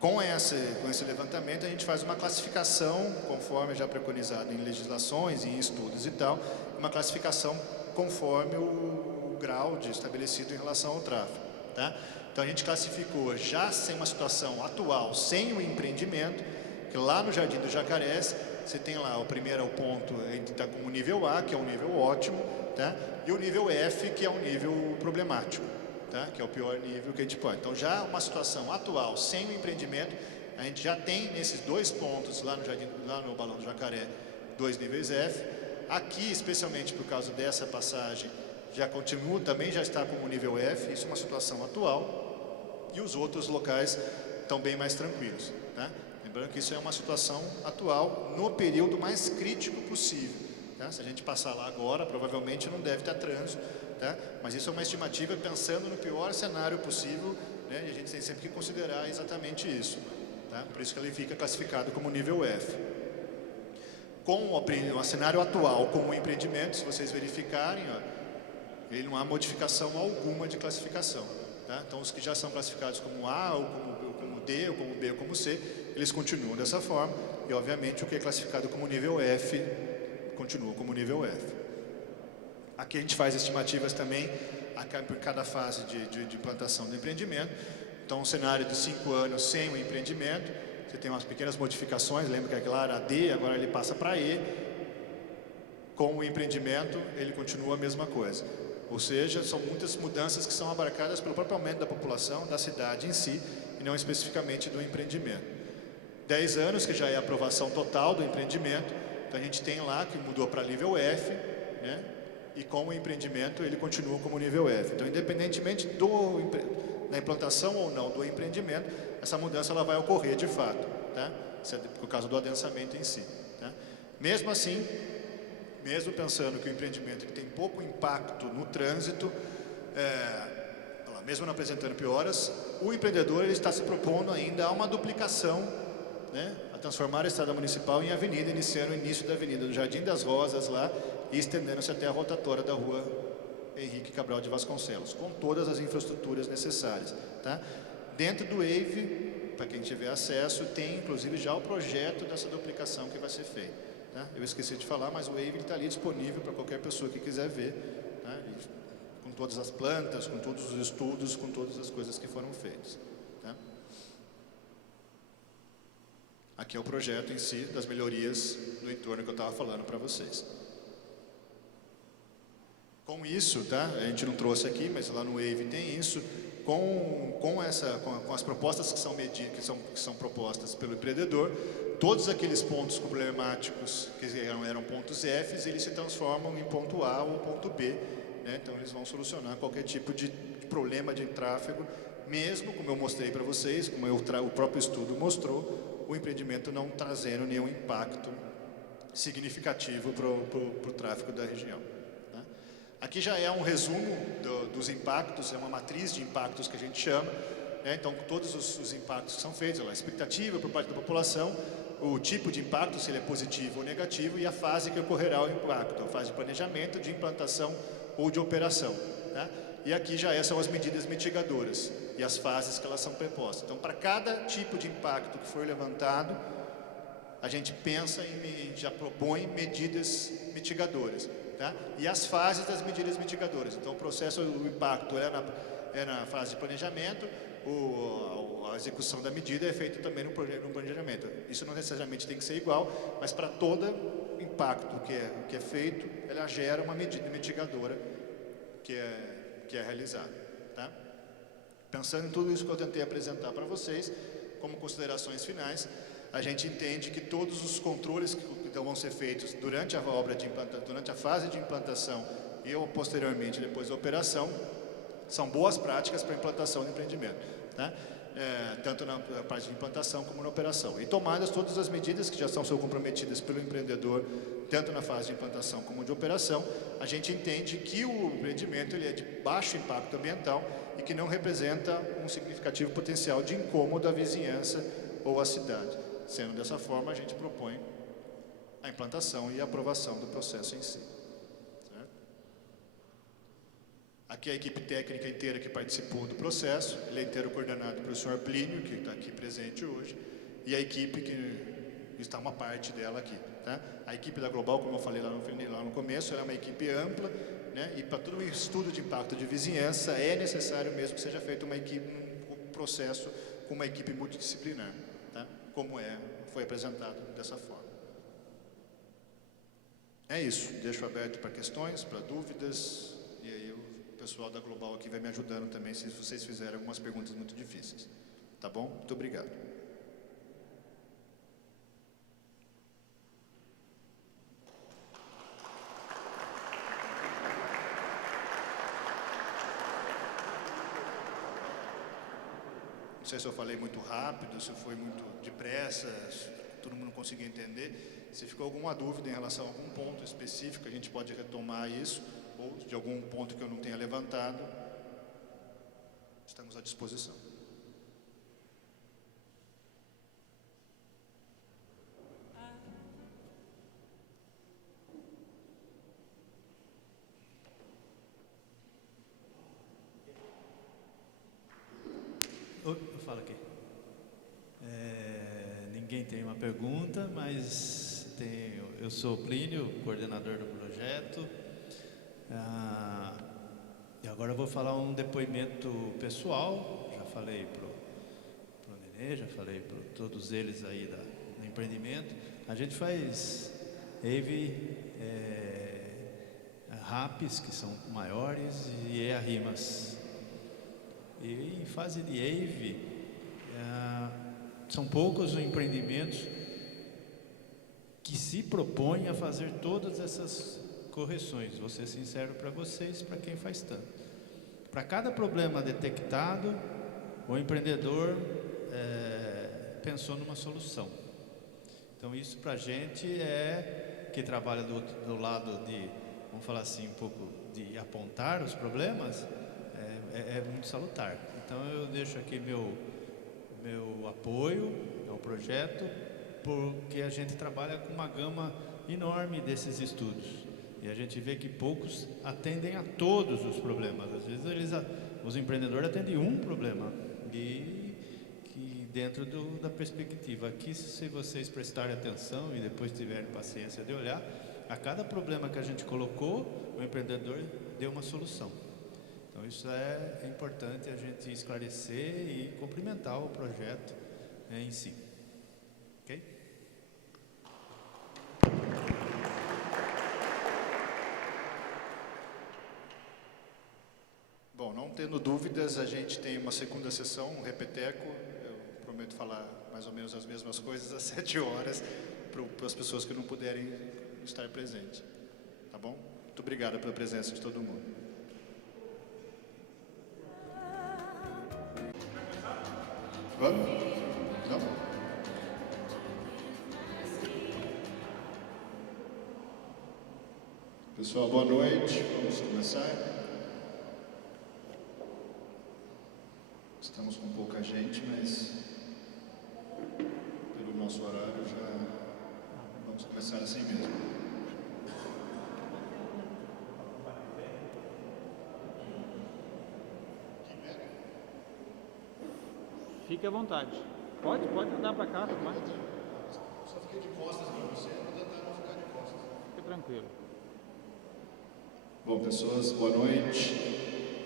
Com esse levantamento, a gente faz uma classificação, conforme já preconizado em legislações, em estudos e tal, uma classificação conforme o grau estabelecido em relação ao tráfego. Tá? Então, a gente classificou já sem uma situação atual, sem o empreendimento, que lá no Jardim do Jacarés, você tem lá, o primeiro ponto, a gente está com o nível A, que é um nível ótimo, tá? E o nível F, que é um nível problemático, tá? Que é o pior nível que a gente pode. Então, já uma situação atual, sem o empreendimento, a gente já tem nesses 2 pontos, lá no Balão do Jacaré, 2 níveis F. Aqui, especialmente por causa dessa passagem, já continua, também já está como nível F, isso é uma situação atual, e os outros locais estão bem mais tranquilos, tá? Lembrando que isso é uma situação atual no período mais crítico possível, tá? Se a gente passar lá agora, provavelmente não deve ter trânsito, tá? Mas isso é uma estimativa pensando no pior cenário possível, né? E a gente tem sempre que considerar exatamente isso, tá? Por isso que ele fica classificado como nível F. Com o cenário atual, com o empreendimento, se vocês verificarem, ó, ele não há modificação alguma de classificação, tá? Então, os que já são classificados como A, ou como D, ou como B, ou como C, eles continuam dessa forma, e obviamente o que é classificado como nível F, continua como nível F. Aqui a gente faz estimativas também por cada fase de implantação do empreendimento. Então, um cenário de 5 anos sem o empreendimento, você tem umas pequenas modificações, lembra que aquela era D, agora ele passa para E. Com o empreendimento, ele continua a mesma coisa. Ou seja, são muitas mudanças que são abarcadas pelo próprio aumento da população, da cidade em si, e não especificamente do empreendimento. 10 anos, que já é a aprovação total do empreendimento, então a gente tem lá que mudou para nível F, né? E com o empreendimento ele continua como nível F. Então, independentemente da implantação ou não do empreendimento, essa mudança ela vai ocorrer de fato, tá? Isso é por causa do adensamento em si, tá? Mesmo assim, mesmo pensando que o empreendimento tem pouco impacto no trânsito, mesmo não apresentando pioras, o empreendedor ele está se propondo ainda a uma duplicação, né, a transformar a estrada municipal em avenida, iniciando o início da avenida do Jardim das Rosas lá e estendendo-se até a rotatória da rua Henrique Cabral de Vasconcelos, com todas as infraestruturas necessárias, tá? Dentro do EIVE, para quem tiver acesso, tem inclusive já o projeto dessa duplicação que vai ser feito, tá? Eu esqueci de falar, mas o EIVE está ali disponível para qualquer pessoa que quiser ver, tá? Com todas as plantas, com todos os estudos, com todas as coisas que foram feitas, tá? Aqui é o projeto em si, das melhorias no entorno que eu estava falando para vocês. Com isso, tá? A gente não trouxe aqui, mas lá no EIVE tem isso. Com as propostas que são propostas pelo empreendedor, todos aqueles pontos problemáticos que eram pontos F, eles se transformam em ponto A ou ponto B, né? Então eles vão solucionar qualquer tipo de problema de tráfego, mesmo, como eu mostrei para vocês, como o próprio estudo mostrou, o empreendimento não trazendo nenhum impacto significativo para o tráfego da região. Aqui já é um resumo dos impactos, é uma matriz de impactos que a gente chama, né? Então, todos os impactos que são feitos, a expectativa por parte da população, o tipo de impacto, se ele é positivo ou negativo, e a fase que ocorrerá o impacto, a fase de planejamento, de implantação ou de operação, tá? E aqui já são as medidas mitigadoras e as fases que elas são prepostas. Então, para cada tipo de impacto que for levantado, a gente pensa já propõe medidas mitigadoras. Tá? E as fases das medidas mitigadoras. Então, o processo, o impacto é na fase de planejamento, a execução da medida é feita também no planejamento. Isso não necessariamente tem que ser igual, mas para todo impacto que é feito, ela gera uma medida mitigadora que é realizada. Tá? Pensando em tudo isso que eu tentei apresentar para vocês, como considerações finais, a gente entende que todos os controles que vão ser feitos durante a obra durante a fase de implantação e posteriormente depois da operação, são boas práticas para a implantação do empreendimento, tá? tanto na parte de implantação como na operação. E tomadas todas as medidas que já são comprometidas pelo empreendedor, tanto na fase de implantação como de operação, a gente entende que o empreendimento ele é de baixo impacto ambiental e que não representa um significativo potencial de incômodo à vizinhança ou à cidade. Sendo dessa forma, a gente propõe a implantação e a aprovação do processo em si. Certo? Aqui a equipe técnica inteira que participou do processo, ele é inteiro coordenado pelo senhor Plínio, que está aqui presente hoje, e a equipe que está uma parte dela aqui. Tá? A equipe da Global, como eu falei lá no começo, ela é uma equipe ampla, né? E para todo o estudo de impacto de vizinhança é necessário mesmo que seja feito um processo com uma equipe multidisciplinar, tá? Como foi apresentado dessa forma. É isso, deixo aberto para questões, para dúvidas, e aí o pessoal da Global aqui vai me ajudando também se vocês fizerem algumas perguntas muito difíceis. Tá bom? Muito obrigado. Não sei se eu falei muito rápido, se foi muito depressa, se todo mundo conseguiu entender. Se ficou alguma dúvida em relação a algum ponto específico, a gente pode retomar isso, ou de algum ponto que eu não tenha levantado, estamos à disposição. Eu falo aqui. Ninguém tem uma pergunta, mas eu sou Plínio, coordenador do projeto. E agora eu vou falar um depoimento pessoal. Já falei para o Nenê, já falei para todos eles aí do empreendimento. A gente faz EIV, RAPs, que são maiores, e EARIMAS. E em fase de EIV, são poucos os empreendimentos que se propõem a fazer todas essas correções. Vou ser sincero para vocês, para quem faz tanto. Para cada problema detectado, o empreendedor pensou numa solução. Então isso para a gente que trabalha do lado de, vamos falar assim, um pouco de apontar os problemas, é muito salutar. Então eu deixo aqui meu apoio ao projeto, porque a gente trabalha com uma gama enorme desses estudos e a gente vê que poucos atendem a todos os problemas. Às vezes os empreendedores atendem um problema e que dentro da perspectiva aqui, se vocês prestarem atenção e depois tiverem paciência de olhar, a cada problema que a gente colocou, o empreendedor deu uma solução. Então isso é importante a gente esclarecer e cumprimentar o projeto em si. Ok? Bom, não tendo dúvidas, a gente tem uma segunda sessão, um repeteco. Eu prometo falar mais ou menos as mesmas coisas às 7 horas para as pessoas que não puderem estar presentes. Tá bom? Muito obrigado pela presença de todo mundo. Vamos? Não? Pessoal, boa noite. Vamos começar. Estamos com pouca gente, mas pelo nosso horário já vamos começar assim mesmo. Fique à vontade. Pode andar para cá, mas... Só fiquei de costas para você, vou tentar não ficar de costas. Fique tranquilo. Bom, pessoas, boa noite.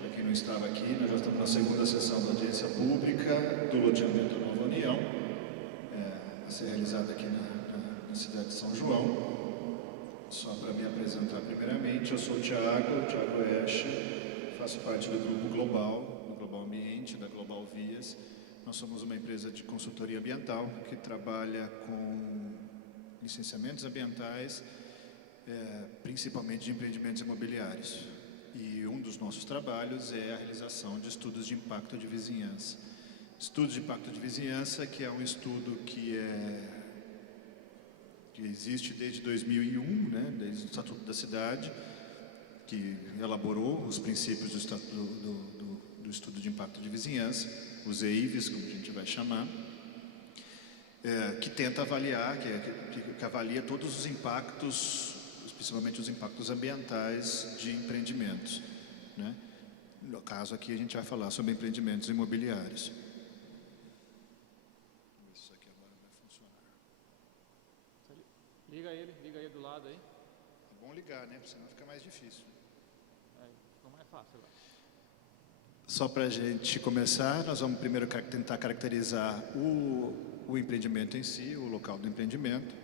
Para quem não estava aqui, nós já estamos na segunda sessão da audiência pública do loteamento Nova União, a ser realizada aqui na cidade de São João. Só para me apresentar primeiramente, eu sou o Thiago Escher, faço parte do grupo Global, do Global Ambiente, da Global Vias. Nós somos uma empresa de consultoria ambiental que trabalha com licenciamentos ambientais, principalmente de empreendimentos imobiliários. E um dos nossos trabalhos é a realização de estudos de impacto de vizinhança. Estudo de impacto de vizinhança, que é um estudo que existe desde 2001, né, desde o Estatuto da Cidade, que elaborou os princípios do estudo de impacto de vizinhança, os EIVs, como a gente vai chamar, que tenta avaliar, que avalia todos os impactos, principalmente os impactos ambientais de empreendimentos, né? No caso aqui a gente vai falar sobre empreendimentos imobiliários. Isso aqui agora vai funcionar. Liga ele do lado aí. É bom ligar, né? Senão fica mais difícil. Ficou mais fácil agora. Só para a gente começar, nós vamos primeiro tentar caracterizar o empreendimento em si, o local do empreendimento.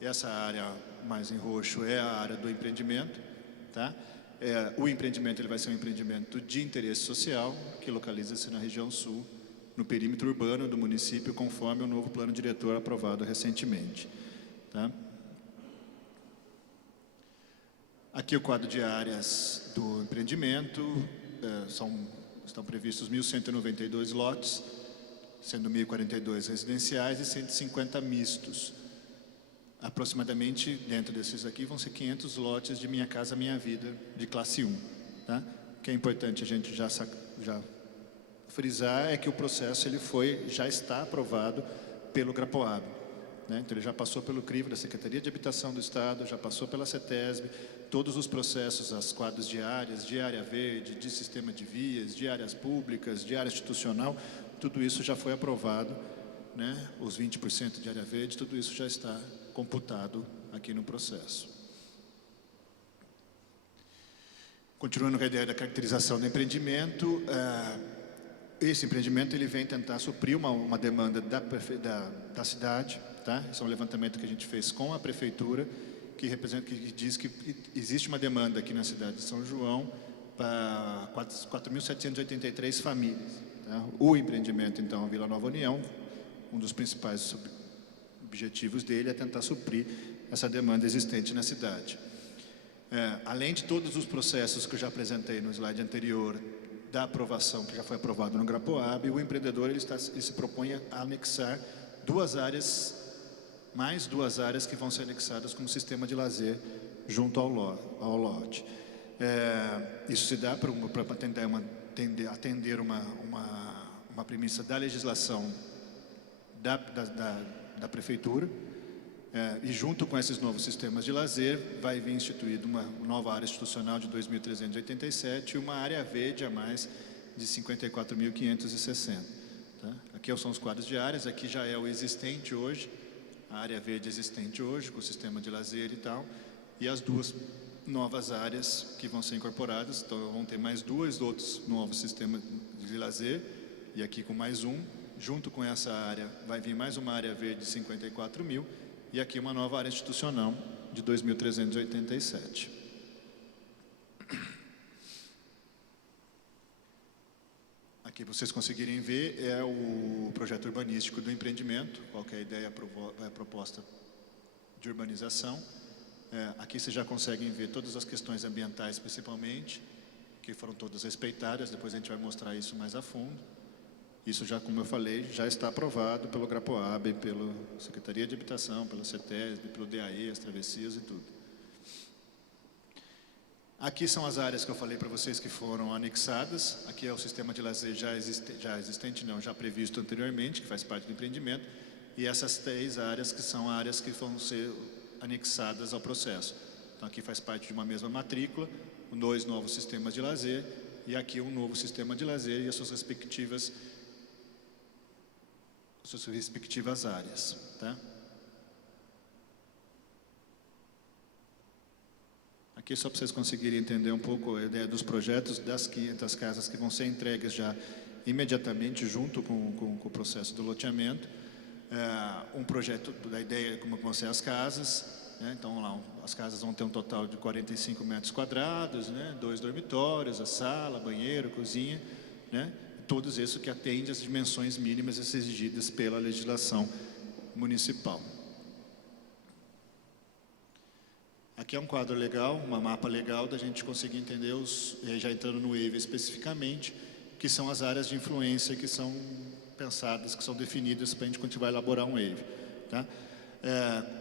Essa área mais em roxo é a área do empreendimento, tá? O empreendimento ele vai ser um empreendimento de interesse social, que localiza-se na região sul, no perímetro urbano do município, conforme o novo plano diretor aprovado recentemente, tá? Aqui o quadro de áreas do empreendimento, estão previstos 1.192 lotes, sendo 1.042 residenciais e 150 mistos. Aproximadamente, dentro desses aqui, vão ser 500 lotes de Minha Casa Minha Vida, de classe 1. Tá? O que é importante a gente já frisar é que o processo já está aprovado pelo GRAPOAB. Né? Então, ele já passou pelo crivo da Secretaria de Habitação do Estado, já passou pela CETESB, todos os processos, as quadros de áreas, de área verde, de sistema de vias, de áreas públicas, de área institucional, tudo isso já foi aprovado, né? Os 20% de área verde, tudo isso já está computado aqui no processo. Continuando com a ideia da caracterização do empreendimento, esse empreendimento ele vem tentar suprir uma demanda da cidade, tá? Esse é um levantamento que a gente fez com a prefeitura, que diz que existe uma demanda aqui na cidade de São João para 4.783 famílias. Tá? O empreendimento, então, Vila Nova União, um dos principais objetivos dele é tentar suprir essa demanda existente na cidade. Além de todos os processos que eu já apresentei no slide anterior, da aprovação, que já foi aprovado no GRAPOAB, o empreendedor ele se propõe a anexar mais duas áreas que vão ser anexadas como sistema de lazer junto ao lote. Isso se dá para atender uma premissa da legislação da prefeitura, e junto com esses novos sistemas de lazer vai vir instituída uma nova área institucional de 2.387 e uma área verde a mais de 54.560. Tá? Aqui são os quadros de áreas, aqui já é o existente hoje, a área verde existente hoje, com o sistema de lazer e tal, e as duas novas áreas que vão ser incorporadas, então vão ter mais dois outros novos sistemas de lazer, e aqui com mais um, junto com essa área vai vir mais uma área verde de 54 mil, e aqui uma nova área institucional de 2.387. Aqui vocês conseguirem ver é o projeto urbanístico do empreendimento, qual que é a ideia, a proposta de urbanização. Aqui vocês já conseguem ver todas as questões ambientais, principalmente, que foram todas respeitadas, depois a gente vai mostrar isso mais a fundo. Isso já, como eu falei, já está aprovado pelo GRAPOAB, pela Secretaria de Habitação, pela CETESB, pelo DAE, as travessias e tudo. Aqui são as áreas que eu falei para vocês que foram anexadas. Aqui é o sistema de lazer já previsto anteriormente, que faz parte do empreendimento. E essas 3 áreas que são áreas que vão ser anexadas ao processo. Então aqui faz parte de uma mesma matrícula, 2 novos sistemas de lazer, e aqui um novo sistema de lazer e as suas respectivas áreas, tá? Aqui só para vocês conseguirem entender um pouco a ideia dos projetos das 500 casas que vão ser entregues já imediatamente junto com o processo do loteamento. Um projeto da ideia como vão ser as casas, né? Então lá as casas vão ter um total de 45 metros quadrados, né? 2 dormitórios, a sala, banheiro, cozinha, né? Todos isso que atende às dimensões mínimas exigidas pela legislação municipal. Aqui é um quadro legal, um mapa legal da gente conseguir entender, já entrando no EIVA especificamente, que são as áreas de influência que são pensadas, que são definidas para a gente quando a gente vai elaborar um wave, tá?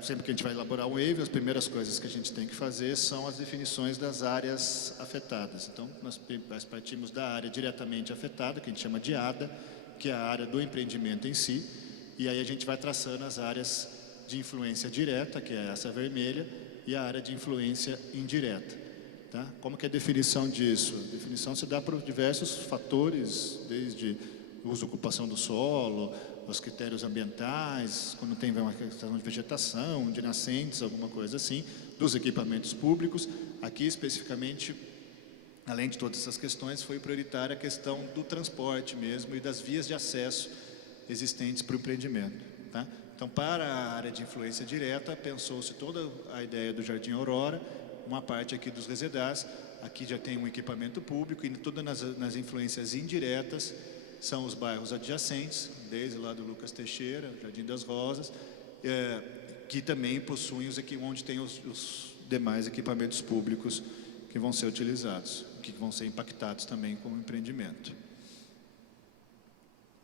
Sempre que a gente vai elaborar um wave, as primeiras coisas que a gente tem que fazer são as definições das áreas afetadas. Então, nós partimos da área diretamente afetada, que a gente chama de ADA, que é a área do empreendimento em si, e aí a gente vai traçando as áreas de influência direta, que é essa vermelha, e a área de influência indireta. Tá? Como que é a definição disso? A definição se dá por diversos fatores, desde uso e ocupação do solo, os critérios ambientais, quando tem uma questão de vegetação, de nascentes, alguma coisa assim, dos equipamentos públicos. Aqui, especificamente, além de todas essas questões, foi prioritária a questão do transporte mesmo e das vias de acesso existentes para o empreendimento. Tá? Então, para a área de influência direta, pensou-se toda a ideia do Jardim Aurora, uma parte aqui dos resedais, aqui já tem um equipamento público, e todas nas influências indiretas são os bairros adjacentes, desde lá do Lucas Teixeira, Jardim das Rosas, que também possuem onde tem os demais equipamentos públicos que vão ser utilizados, que vão ser impactados também como empreendimento.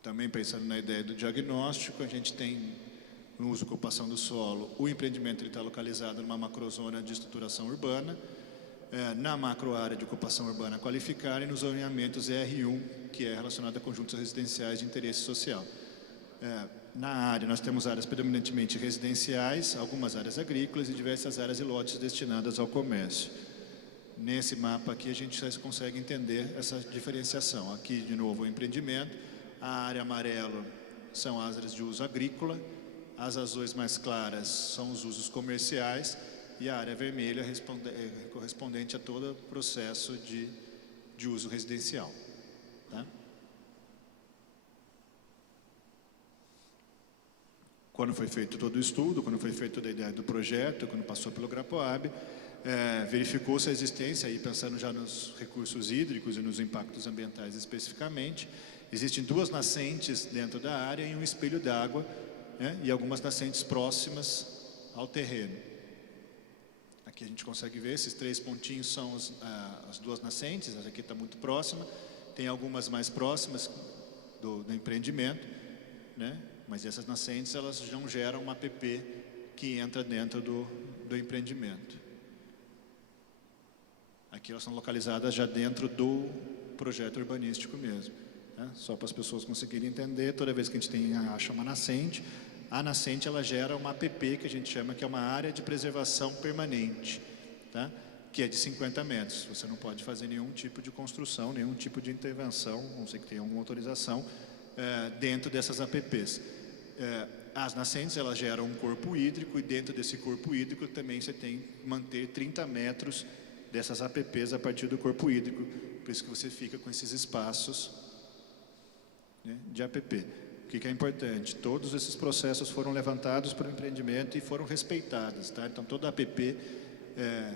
Também pensando na ideia do diagnóstico, a gente tem no uso e ocupação do solo, o empreendimento está localizado numa macrozona de estruturação urbana, na macroárea de ocupação urbana qualificada e nos zoneamentos R1, que é relacionado a conjuntos residenciais de interesse social. Na área, nós temos áreas predominantemente residenciais, algumas áreas agrícolas e diversas áreas e lotes destinadas ao comércio. Nesse mapa aqui, a gente já consegue entender essa diferenciação. Aqui, de novo, o empreendimento. A área amarela são as áreas de uso agrícola, as azuis mais claras são os usos comerciais e a área vermelha correspondente a todo o processo de uso residencial. Tá? Quando foi feito todo o estudo, quando foi feita toda a ideia do projeto, quando passou pelo GRAPOAB, verificou-se a existência, aí pensando já nos recursos hídricos e nos impactos ambientais especificamente, existem 2 nascentes dentro da área e um espelho d'água, né, e algumas nascentes próximas ao terreno. Aqui a gente consegue ver, esses 3 pontinhos são as 2 nascentes, essa aqui está muito próxima, tem algumas mais próximas do empreendimento, né, mas essas nascentes elas não geram uma APP que entra dentro do empreendimento. Aqui elas são localizadas já dentro do projeto urbanístico mesmo. Né? Só para as pessoas conseguirem entender, toda vez que a gente acha uma nascente, a nascente ela gera uma APP que a gente chama que é uma área de preservação permanente, tá? Que é de 50 metros. Você não pode fazer nenhum tipo de construção, nenhum tipo de intervenção, não sei que tenha alguma autorização, dentro dessas APPs. As nascentes elas geram um corpo hídrico e dentro desse corpo hídrico também você tem que manter 30 metros dessas APPs a partir do corpo hídrico, por isso que você fica com esses espaços, né, de APP. O que é importante? Todos esses processos foram levantados para o empreendimento e foram respeitados, tá? Então toda a APP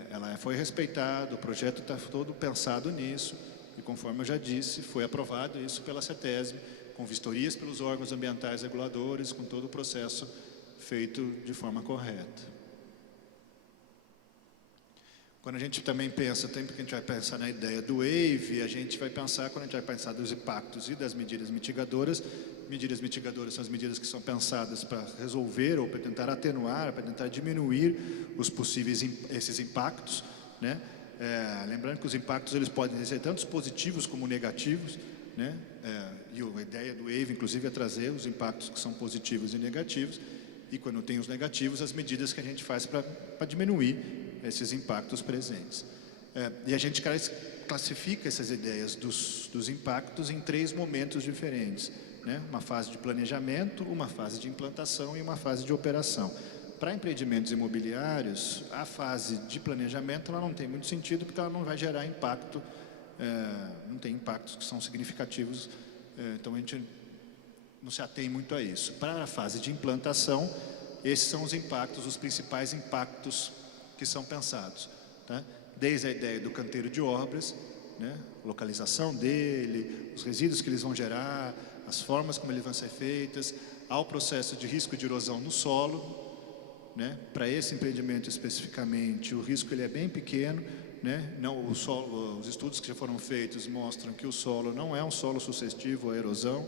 ela foi respeitada, o projeto está todo pensado nisso e conforme eu já disse, foi aprovado isso pela CETESB, com vistorias pelos órgãos ambientais reguladores, com todo o processo feito de forma correta. Quando a gente também pensa, sempre que a gente vai pensar na ideia do WAVE, a gente vai pensar, quando a gente vai pensar dos impactos e das medidas mitigadoras são as medidas que são pensadas para resolver ou para tentar atenuar, para tentar diminuir esses impactos, né? Lembrando que os impactos eles podem ser tanto positivos como negativos, né? E a ideia do WAVE, inclusive, é trazer os impactos que são positivos e negativos, e quando tem os negativos, as medidas que a gente faz para diminuir esses impactos presentes. E a gente classifica essas ideias dos impactos em 3 momentos diferentes, né? Uma fase de planejamento, uma fase de implantação e uma fase de operação. Para empreendimentos imobiliários, a fase de planejamento ela não tem muito sentido porque ela não vai gerar impacto, não tem impactos que são significativos, então a gente não se atém muito a isso. Para a fase de implantação, esses são os impactos, os principais impactos que são pensados, tá? Desde a ideia do canteiro de obras, né? Localização dele, os resíduos que eles vão gerar, as formas como eles vão ser feitas, ao processo de risco de erosão no solo, né? Para esse empreendimento especificamente, o risco ele é bem pequeno, né? Não, o solo, os estudos que já foram feitos mostram que o solo não é um solo suscetível à erosão.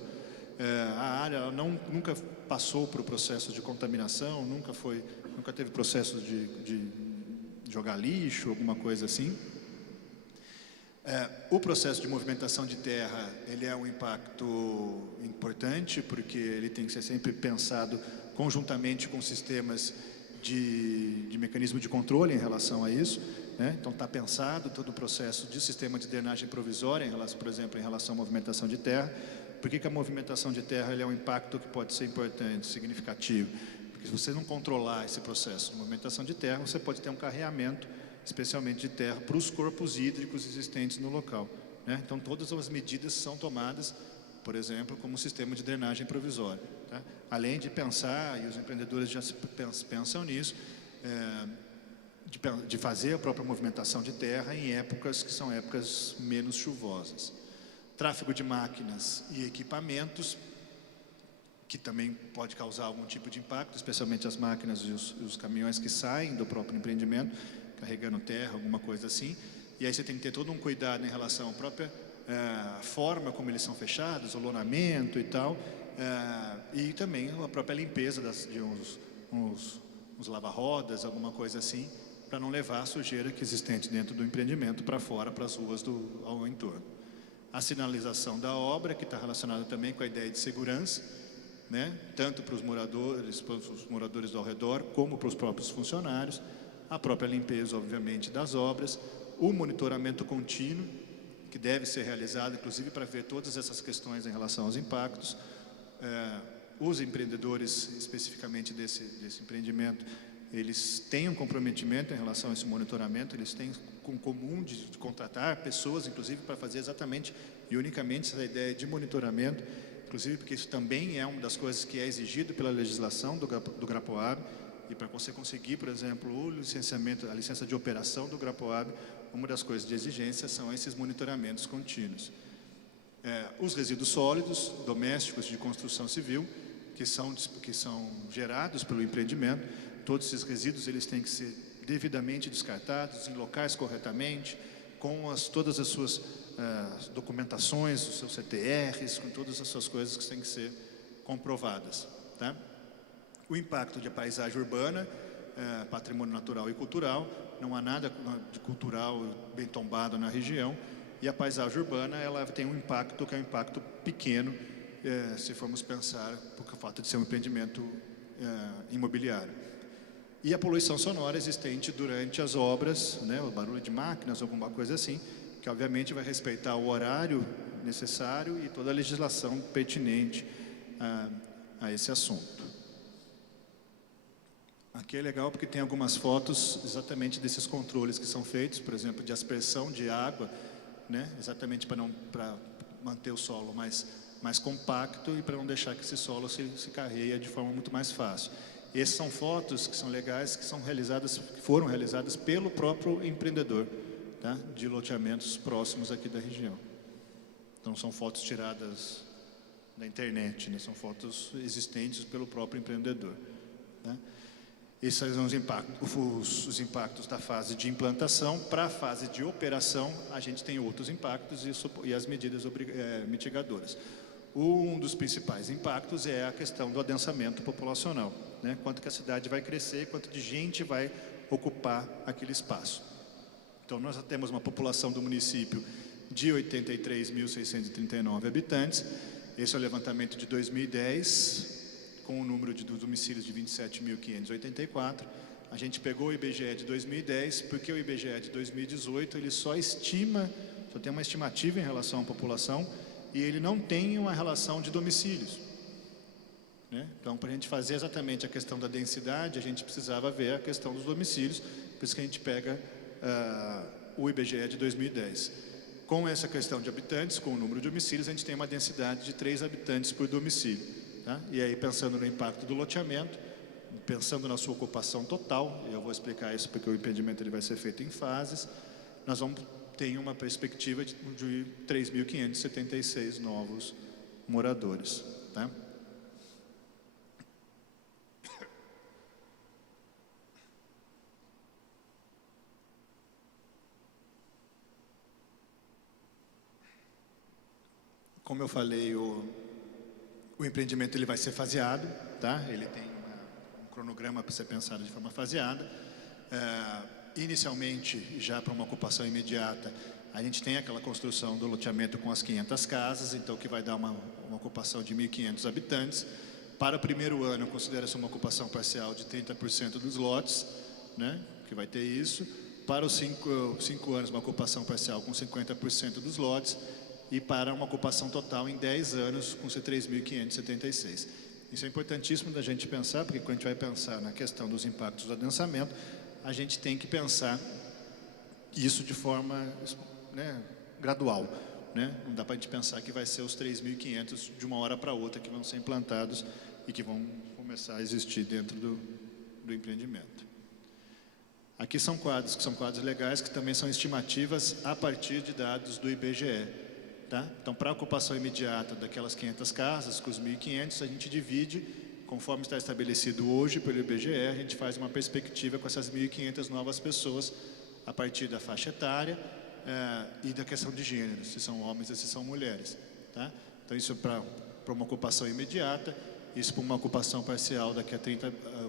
A área nunca passou por processo de contaminação, nunca teve processo de jogar lixo, alguma coisa assim. O processo de movimentação de terra, ele é um impacto importante, porque ele tem que ser sempre pensado conjuntamente com sistemas de mecanismo de controle em relação a isso, né? Então está pensado todo o processo de sistema de drenagem provisória, por exemplo, em relação à movimentação de terra. Por que a movimentação de terra ele é um impacto que pode ser importante, significativo? Porque se você não controlar esse processo de movimentação de terra, você pode ter um carreamento, especialmente de terra, para os corpos hídricos existentes no local, né? Então todas as medidas são tomadas, por exemplo, como um sistema de drenagem provisória, tá? Além de pensar, e os empreendedores já pensam nisso, de fazer a própria movimentação de terra em épocas que são épocas menos chuvosas. Tráfego de máquinas e equipamentos, que também pode causar algum tipo de impacto, especialmente as máquinas e os caminhões que saem do próprio empreendimento, carregando terra, alguma coisa assim. E aí você tem que ter todo um cuidado em relação à própria forma como eles são fechados, o lonamento e tal, e também a própria limpeza de uns lava-rodas, alguma coisa assim, para não levar a sujeira que é existente dentro do empreendimento para fora, para as ruas ao entorno. A sinalização da obra, que está relacionada também com a ideia de segurança, né? Tanto para os moradores ao redor, como para os próprios funcionários. A própria limpeza, obviamente, das obras. O monitoramento contínuo, que deve ser realizado, inclusive, para ver todas essas questões em relação aos impactos. Os empreendedores, especificamente desse empreendimento, eles têm um comprometimento em relação a esse monitoramento, eles têm com comum de contratar pessoas, inclusive, para fazer exatamente e unicamente essa ideia de monitoramento, inclusive porque isso também é uma das coisas que é exigido pela legislação do GRAPOAB, e para você conseguir, por exemplo, a licença de operação do GRAPOAB, uma das coisas de exigência são esses monitoramentos contínuos. Os resíduos sólidos, domésticos de construção civil, que são gerados pelo empreendimento, todos esses resíduos eles têm que ser devidamente descartados, em locais corretamente, com todas as suas documentações, os seus CTRs, com todas as suas coisas que têm que ser comprovadas, tá? O impacto de paisagem urbana, patrimônio natural e cultural, não há nada de cultural bem tombado na região, e a paisagem urbana ela tem um impacto que é um impacto pequeno, se formos pensar por fato de ser um empreendimento imobiliário. E a poluição sonora existente durante as obras, né, o barulho de máquinas, alguma coisa assim, que obviamente vai respeitar o horário necessário e toda a legislação pertinente a esse assunto. Aqui é legal porque tem algumas fotos exatamente desses controles que são feitos, por exemplo, de aspersão de água, né, exatamente para manter o solo mais compacto e para não deixar que esse solo se carreie de forma muito mais fácil. Essas são fotos que são legais, que foram realizadas pelo próprio empreendedor, tá? De loteamentos próximos aqui da região. Então são fotos tiradas da internet, né? São fotos existentes pelo próprio empreendedor, né? Esses são os impactos da fase de implantação. Para a fase de operação, a gente tem outros impactos e as medidas mitigadoras. Um dos principais impactos é a questão do adensamento populacional, né? Quanto que a cidade vai crescer, quanto de gente vai ocupar aquele espaço. Então, nós temos uma população do município de 83.639 habitantes. Esse é o levantamento de 2010, com o número de domicílios de 27.584. A gente pegou o IBGE de 2010, porque o IBGE de 2018, ele só tem uma estimativa em relação à população, e ele não tem uma relação de domicílios, né? Então, para a gente fazer exatamente a questão da densidade, a gente precisava ver a questão dos domicílios, por isso que a gente pega o IBGE de 2010. Com essa questão de habitantes, com o número de domicílios, a gente tem uma densidade de 3 habitantes por domicílio, tá? E aí, pensando no impacto do loteamento, pensando na sua ocupação total, eu vou explicar isso porque o empreendimento ele vai ser feito em fases, nós vamos ter uma perspectiva de 3.576 novos moradores, tá? Como eu falei, o empreendimento ele vai ser faseado, tá? Ele tem um cronograma para ser pensado de forma faseada. Inicialmente, já para uma ocupação imediata, a gente tem aquela construção do loteamento com as 500 casas, então que vai dar uma ocupação de 1.500 habitantes. Para o primeiro ano, considera-se uma ocupação parcial de 30% dos lotes, né? Que vai ter isso. Para os 5 anos, uma ocupação parcial com 50% dos lotes. E para uma ocupação total em 10 anos, com 3.576. Isso é importantíssimo da gente pensar, porque quando a gente vai pensar na questão dos impactos do adensamento, a gente tem que pensar isso de forma, né, gradual, né? Não dá para a gente pensar que vai ser os 3.500 de uma hora para outra que vão ser implantados e que vão começar a existir dentro do empreendimento. Aqui são quadros, que são quadros legais, que também são estimativas a partir de dados do IBGE. Tá? Então, para a ocupação imediata daquelas 500 casas, com os 1.500, a gente divide, conforme está estabelecido hoje pelo IBGE, a gente faz uma perspectiva com essas 1.500 novas pessoas a partir da faixa etária e da questão de gênero, se são homens ou se são mulheres. Tá? Então, isso para uma ocupação imediata, isso para uma ocupação parcial daqui a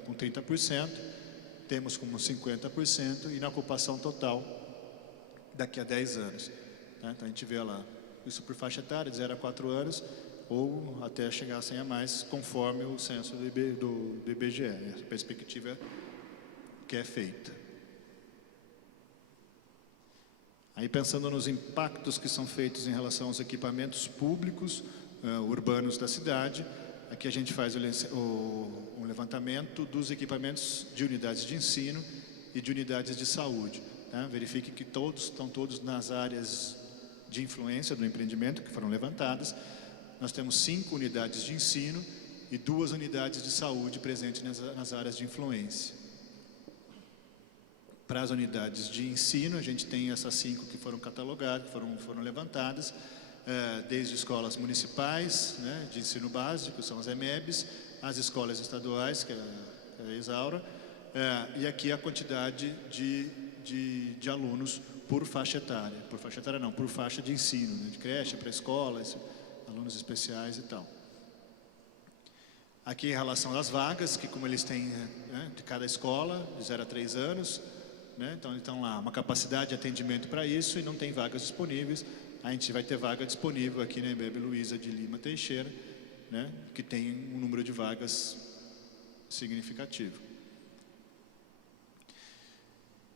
com 30%, temos como 50% e na ocupação total daqui a 10 anos. Tá? Então, a gente vê lá isso por faixa etária, de 0 a 4 anos, ou até chegar a 100 a mais, conforme o censo do IBGE, a perspectiva que é feita. Aí, pensando nos impactos que são feitos em relação aos equipamentos públicos urbanos da cidade, aqui a gente faz um levantamento dos equipamentos de unidades de ensino e de unidades de saúde. Tá? Verifique que estão todos nas áreas de influência do empreendimento que foram levantadas. Nós temos 5 unidades de ensino e 2 unidades de saúde presentes nas áreas de influência. Para as unidades de ensino, a gente tem essas 5 que foram catalogadas, que foram levantadas, desde escolas municipais, né, de ensino básico, são as EMEBs, as escolas estaduais, que é a Isaura, e aqui a quantidade de alunos por faixa etária. Por faixa etária não, por faixa de ensino, né, de creche, pré-escola, alunos especiais e tal. Aqui em relação às vagas, que como eles têm, né, de cada escola, de 0 a 3 anos, né, então estão lá, uma capacidade de atendimento para isso e não tem vagas disponíveis. A gente vai ter vaga disponível aqui na EMEB Luiza de Lima Teixeira, né, que tem um número de vagas significativo.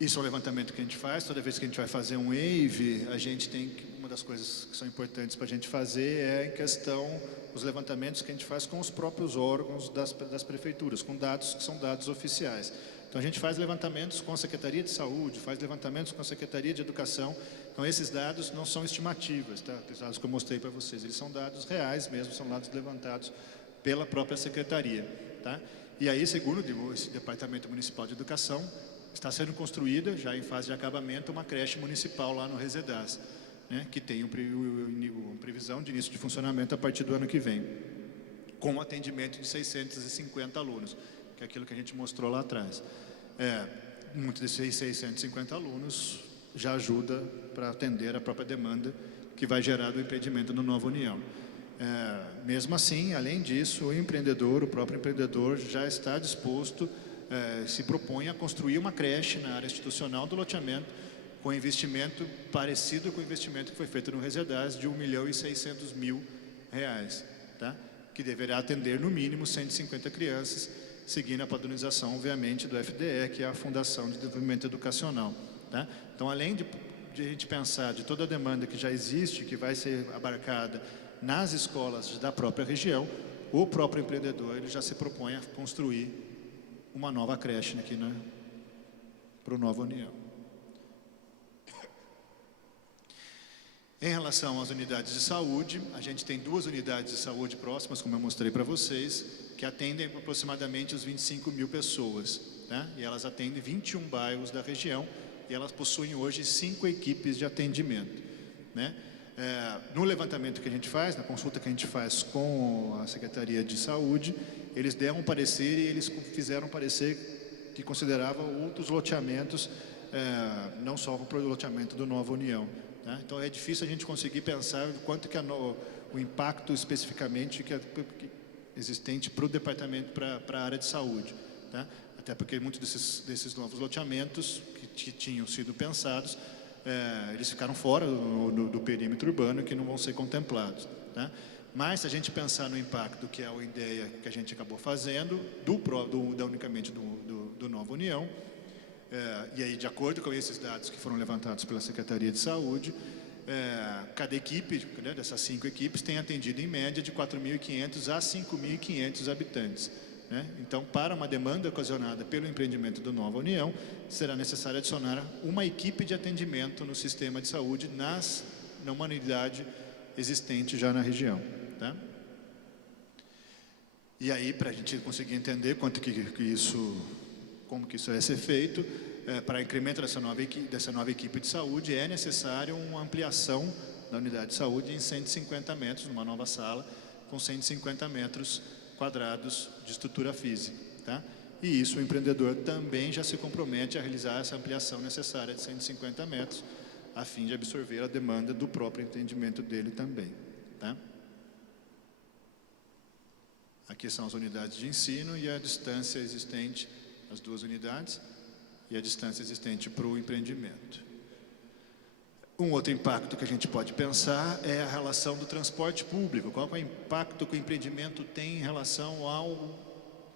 Isso é um levantamento que a gente faz. Toda vez que a gente vai fazer um EIV, a gente tem uma das coisas que são importantes para a gente fazer é em questão os levantamentos que a gente faz com os próprios órgãos das prefeituras, com dados que são dados oficiais. Então a gente faz levantamentos com a Secretaria de Saúde, faz levantamentos com a Secretaria de Educação. Então esses dados não são estimativas, tá? Os dados que eu mostrei para vocês, eles são dados reais mesmo, são dados levantados pela própria Secretaria, tá? E aí, segundo esse Departamento Municipal de Educação, está sendo construída, já em fase de acabamento, uma creche municipal lá no Resedaz, né, que tem uma previsão de início de funcionamento a partir do ano que vem, com atendimento de 650 alunos, que é aquilo que a gente mostrou lá atrás. Muitos desses 650 alunos já ajuda para atender a própria demanda que vai gerar do empreendimento no Nova União. Mesmo assim, além disso, o próprio empreendedor já está disposto, se propõe a construir uma creche na área institucional do loteamento com investimento parecido com o investimento que foi feito no Resedaz de R$1.600.000, tá? Que deverá atender no mínimo 150 crianças, seguindo a padronização, obviamente, do FDE, que é a Fundação de Desenvolvimento Educacional, tá? Então, além de a gente pensar de toda a demanda que já existe, que vai ser abarcada nas escolas da própria região, o próprio empreendedor ele já se propõe a construir uma nova creche aqui para o Nova União. Em relação às unidades de saúde, a gente tem 2 unidades de saúde próximas, como eu mostrei para vocês, que atendem aproximadamente os 25.000 pessoas, né? E elas atendem 21 bairros da região e elas possuem hoje 5 equipes de atendimento, né? No levantamento que a gente faz, na consulta que a gente faz com a Secretaria de Saúde, eles deram um parecer e eles fizeram um parecer que considerava outros loteamentos, não só o loteamento do Nova União. Tá? Então é difícil a gente conseguir pensar quanto que o impacto especificamente que existente para o departamento, para a área de saúde. Tá? Até porque muitos desses novos loteamentos que tinham sido pensados, eles ficaram fora do perímetro urbano, que não vão ser contemplados. Tá? Mas se a gente pensar no impacto, que é a ideia que a gente acabou fazendo, unicamente do Nova União, e aí de acordo com esses dados que foram levantados pela Secretaria de Saúde, cada equipe, né, dessas 5 equipes, tem atendido em média de 4.500 a 5.500 habitantes. Né? Então, para uma demanda ocasionada pelo empreendimento do Nova União, será necessário adicionar uma equipe de atendimento no sistema de saúde numa unidade existente já na região. Tá? E aí, para a gente conseguir entender como que isso vai ser feito, para incremento dessa nova equipe de saúde, é necessário uma ampliação da unidade de saúde em 150 metros, numa nova sala, com 150 metros quadrados de estrutura física. Tá? E isso o empreendedor também já se compromete a realizar essa ampliação necessária de 150 metros, a fim de absorver a demanda do próprio empreendimento dele também. Tá? Aqui são as unidades de ensino e a distância existente, as 2 unidades, e a distância existente para o empreendimento. Um outro impacto que a gente pode pensar é a relação do transporte público. Qual é o impacto que o empreendimento tem em relação ao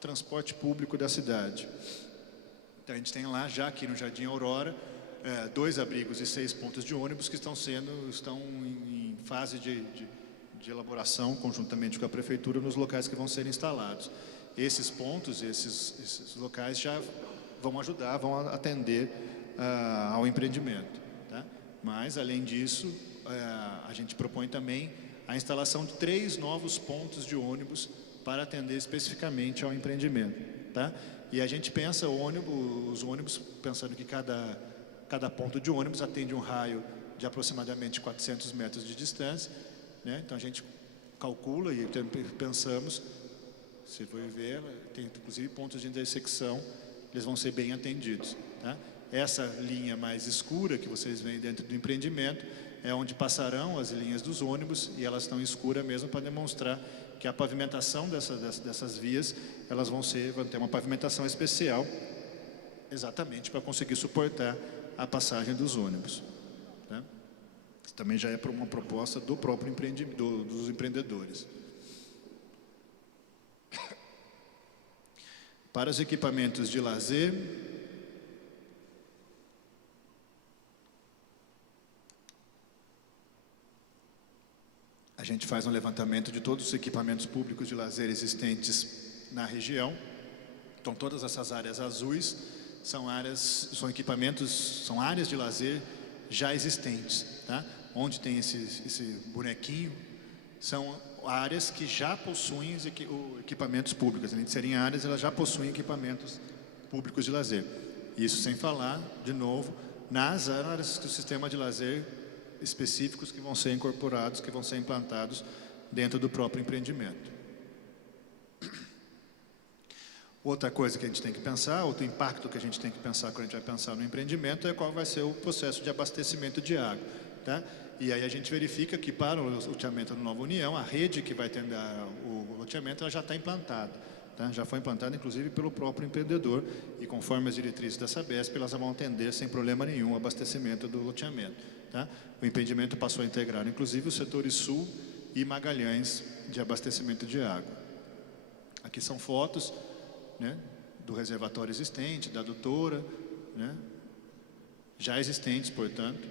transporte público da cidade? Então, a gente tem lá, já aqui no Jardim Aurora, 2 abrigos e 6 pontos de ônibus que estão em fase de elaboração, conjuntamente com a Prefeitura, nos locais que vão ser instalados. Esses pontos, esses locais já vão ajudar, vão atender ao empreendimento. Tá? Mas, além disso, a gente propõe também a instalação de 3 novos pontos de ônibus para atender especificamente ao empreendimento. Tá? E a gente pensa os ônibus, pensando que cada ponto de ônibus atende um raio de aproximadamente 400 metros de distância. Né? Então, a gente calcula e pensamos, se for ver, tem inclusive pontos de intersecção, eles vão ser bem atendidos. Tá? Essa linha mais escura que vocês veem dentro do empreendimento é onde passarão as linhas dos ônibus, e elas estão escuras mesmo para demonstrar que a pavimentação dessas vias, elas vão ter uma pavimentação especial, exatamente para conseguir suportar a passagem dos ônibus. Tá? Isso também já é uma proposta do próprio dos empreendedores. Para os equipamentos de lazer, a gente faz um levantamento de todos os equipamentos públicos de lazer existentes na região. Então, todas essas áreas azuis são áreas de lazer já existentes. Tá? Onde tem esse bonequinho, são áreas que já possuem equipamentos públicos. Além de serem áreas, elas já possuem equipamentos públicos de lazer. Isso sem falar, de novo, nas áreas do sistema de lazer específicos que vão ser incorporados, que vão ser implantados dentro do próprio empreendimento. Outra coisa que a gente tem que pensar, outro impacto que a gente tem que pensar quando a gente vai pensar no empreendimento, é qual vai ser o processo de abastecimento de água. Tá? E aí a gente verifica que para o loteamento do Nova União, a rede que vai atender o loteamento, ela já está implantada. Tá? Já foi implantada, inclusive, pelo próprio empreendedor, e conforme as diretrizes da Sabesp, elas vão atender sem problema nenhum o abastecimento do loteamento. Tá? O empreendimento passou a integrar, inclusive, os setores Sul e Magalhães de abastecimento de água. Aqui são fotos, né, do reservatório existente, da adutora, né, já existentes, portanto.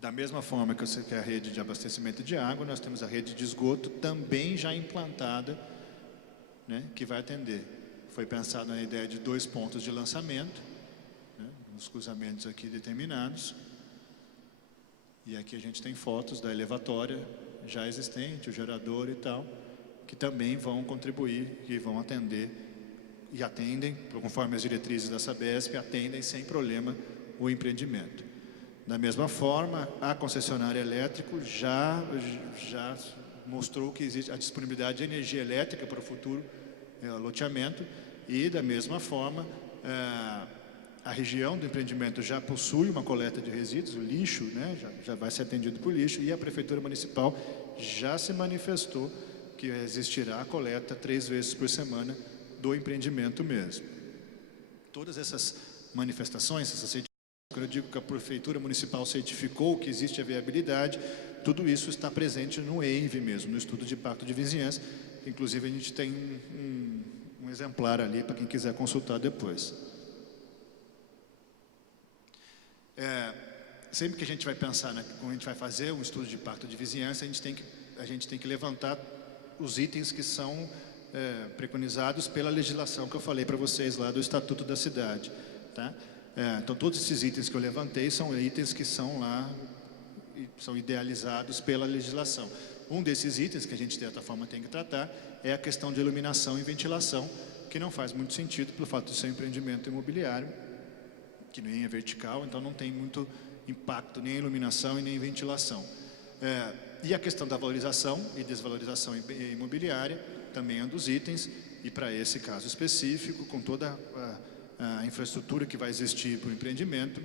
Da mesma forma que a rede de abastecimento de água, nós temos a rede de esgoto também já implantada, né, que vai atender. Foi pensado na ideia de 2 pontos de lançamento, né, nos cruzamentos aqui determinados. E aqui a gente tem fotos da elevatória já existente, o gerador e tal, que também vão contribuir, que vão atender e atendem, conforme as diretrizes da Sabesp, atendem sem problema o empreendimento. Da mesma forma, a concessionária elétrica já mostrou que existe a disponibilidade de energia elétrica para o futuro loteamento, e da mesma forma A região do empreendimento já possui uma coleta de resíduos, o lixo, né, já vai ser atendido por lixo, e a Prefeitura Municipal já se manifestou que existirá a coleta 3 vezes por semana do empreendimento mesmo. Todas essas manifestações, essas certificações, quando eu digo que a Prefeitura Municipal certificou que existe a viabilidade, tudo isso está presente no EIV mesmo, no Estudo de Impacto de Vizinhança. Inclusive, a gente tem um exemplar ali para quem quiser consultar depois. Sempre que a gente vai pensar, quando a gente vai fazer um estudo de impacto de vizinhança, a gente tem que levantar os itens que são preconizados pela legislação que eu falei para vocês lá do Estatuto da Cidade. Tá? Então, todos esses itens que eu levantei são itens que são lá, são idealizados pela legislação. Um desses itens que a gente, de certa forma, tem que tratar é a questão de iluminação e ventilação, que não faz muito sentido pelo fato de ser um empreendimento imobiliário, que nem é vertical, então não tem muito impacto nem em iluminação e nem em ventilação. E a questão da valorização e desvalorização imobiliária também é um dos itens, e para esse caso específico, com toda a infraestrutura que vai existir para o empreendimento,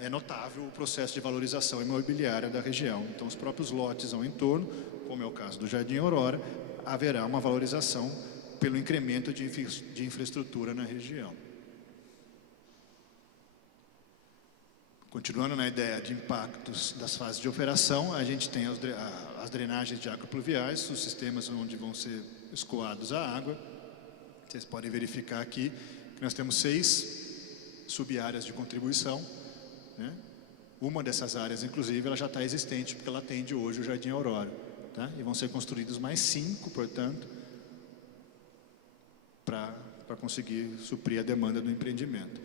é notável o processo de valorização imobiliária da região. Então, os próprios lotes ao entorno, como é o caso do Jardim Aurora, haverá uma valorização pelo incremento de infraestrutura na região. Continuando na ideia de impactos das fases de operação, a gente tem as drenagens de água pluviais, os sistemas onde vão ser escoados a água. Vocês podem verificar aqui que nós temos 6 sub-áreas de contribuição, né? Uma dessas áreas, inclusive, ela já está existente, porque ela atende hoje o Jardim Aurora. Tá? E vão ser construídos mais 5, portanto, para conseguir suprir a demanda do empreendimento.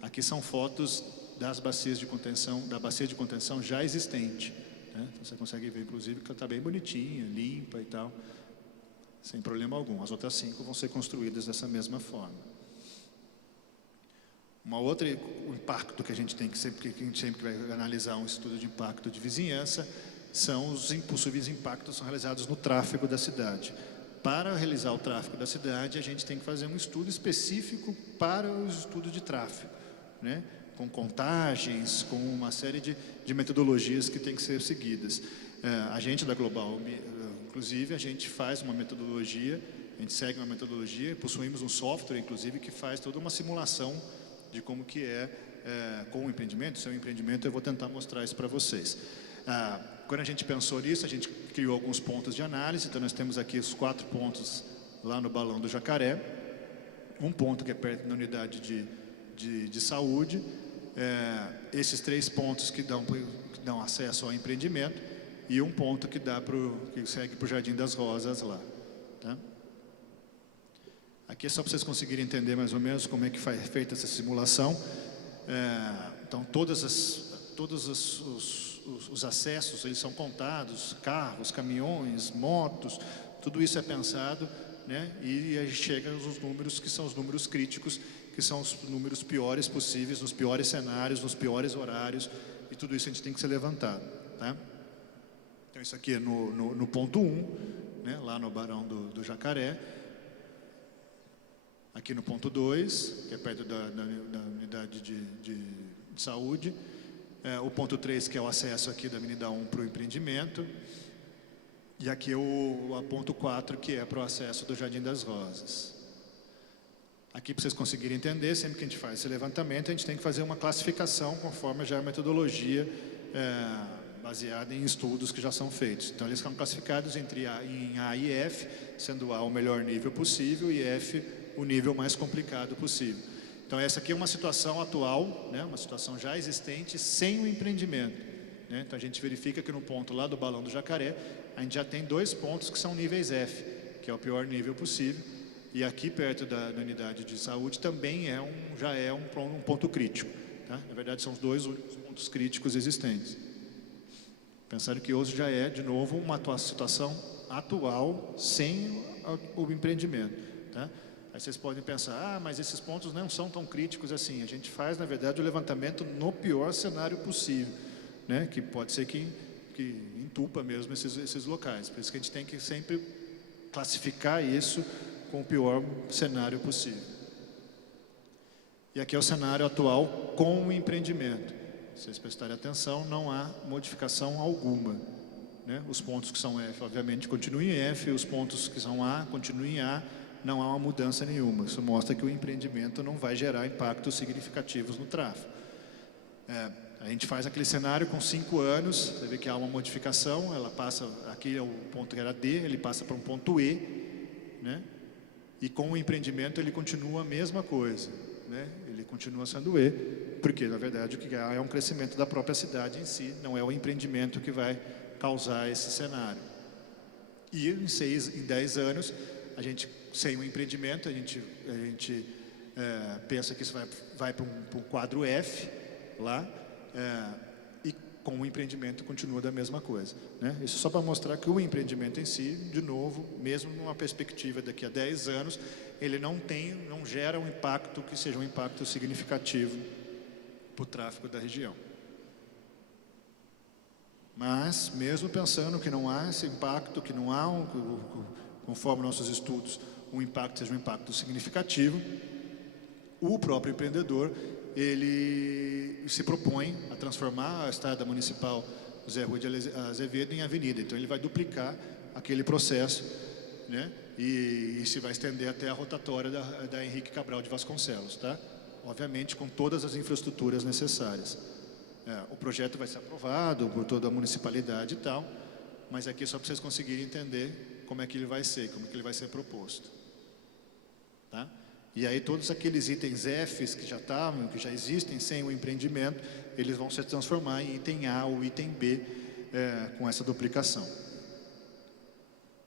Aqui são fotos das bacias de contenção, da bacia de contenção já existente. Né? Então, você consegue ver, inclusive, que ela está bem bonitinha, limpa e tal, sem problema algum. As outras 5 vão ser construídas dessa mesma forma. O impacto que a gente tem que sempre vai analisar um estudo de impacto de vizinhança são os possíveis impactos que são realizados no tráfego da cidade. Para realizar o tráfego da cidade, a gente tem que fazer um estudo específico para o estudo de tráfego, né? Com contagens, com uma série de metodologias que têm que ser seguidas. A gente da Global, inclusive, a gente faz uma metodologia, a gente segue uma metodologia, possuímos um software, inclusive, que faz toda uma simulação de como que com o empreendimento, seu empreendimento, eu vou tentar mostrar isso para vocês. Quando a gente pensou nisso, a gente criou alguns pontos de análise, então nós temos aqui os 4 pontos lá no Balão do Jacaré, um ponto que é perto da unidade de saúde, esses 3 pontos que dão acesso ao empreendimento e um ponto que segue para o Jardim das Rosas lá. Tá? Aqui é só para vocês conseguirem entender mais ou menos como é que foi feita essa simulação. Então, todos os acessos, eles são contados, carros, caminhões, motos, tudo isso é pensado, né? E aí chega os números que são os números críticos, que são os números piores possíveis, nos piores cenários, nos piores horários, e tudo isso a gente tem que ser levantado. Tá? Então, isso aqui é no ponto 1, né? Lá no Barão do Jacaré. Aqui no ponto 2, que é perto da unidade de saúde. O ponto 3, que é o acesso aqui da Avenida 1 para o empreendimento. E aqui o ponto 4, que é para o acesso do Jardim das Rosas. Aqui, para vocês conseguirem entender, sempre que a gente faz esse levantamento, a gente tem que fazer uma classificação conforme já a metodologia baseada em estudos que já são feitos. Então, eles são classificados em A e F, sendo A o melhor nível possível e F o nível mais complicado possível. Então, essa aqui é uma situação atual, né, uma situação já existente, sem o empreendimento. Né? Então, a gente verifica que no ponto lá do Balão do Jacaré, a gente já tem 2 pontos que são níveis F, que é o pior nível possível. E aqui, perto da unidade de saúde, também já é um ponto crítico. Tá? Na verdade, são os 2 únicos pontos críticos existentes. Pensando que hoje já é, de novo, uma situação atual sem o empreendimento. Tá? Aí vocês podem pensar, mas esses pontos não são tão críticos assim. A gente faz, na verdade, o levantamento no pior cenário possível, né? Que pode ser que entupa mesmo esses locais. Por isso que a gente tem que sempre classificar isso com o pior cenário possível. E aqui é o cenário atual com o empreendimento. Se vocês prestarem atenção, não há modificação alguma, né? Os pontos que são F, obviamente, continuam em F, os pontos que são A, continuam em A, não há uma mudança nenhuma. Isso mostra que o empreendimento não vai gerar impactos significativos no tráfego. A gente faz aquele cenário com 5 anos, você vê que há uma modificação, ela passa, aqui é o ponto que era D, ele passa para um ponto E, né? E com o empreendimento ele continua a mesma coisa, né? Ele continua sendo E, porque na verdade o que há é um crescimento da própria cidade em si, não é o empreendimento que vai causar esse cenário. E em 10 anos, a gente, sem o empreendimento, a gente pensa que isso vai para um quadro F lá, e com o empreendimento continua da mesma coisa, né? Isso só para mostrar que o empreendimento em si, de novo, mesmo numa perspectiva daqui a 10 anos, ele não gera um impacto que seja um impacto significativo para o tráfego da região. Mas, mesmo pensando que não há esse impacto, que não há, conforme nossos estudos, um impacto seja um impacto significativo, o próprio empreendedor, ele se propõe a transformar a estrada municipal José Rui de Azevedo em avenida. Então, ele vai duplicar aquele processo, né? E se vai estender até a rotatória da Henrique Cabral de Vasconcelos, tá? Obviamente, com todas as infraestruturas necessárias. O projeto vai ser aprovado por toda a municipalidade e tal, mas aqui é só para vocês conseguirem entender como é que ele vai ser, como é que ele vai ser proposto. Tá? E aí todos aqueles itens Fs que já existem sem o empreendimento, eles vão se transformar em item A ou item B com essa duplicação.